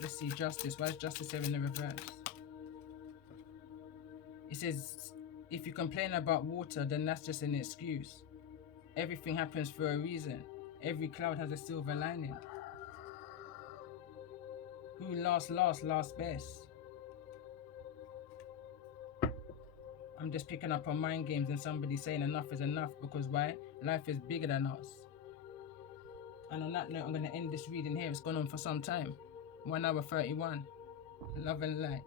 Let's see justice. Why is justice here in the reverse? It says, if you complain about water, then that's just an excuse. Everything happens for a reason. Every cloud has a silver lining. Who lasts best. I'm just picking up on mind games and somebody saying enough is enough, because why? Life is bigger than us. And on that note, I'm going to end this reading here. It's gone on for some time. 1 hour 31. Love and light.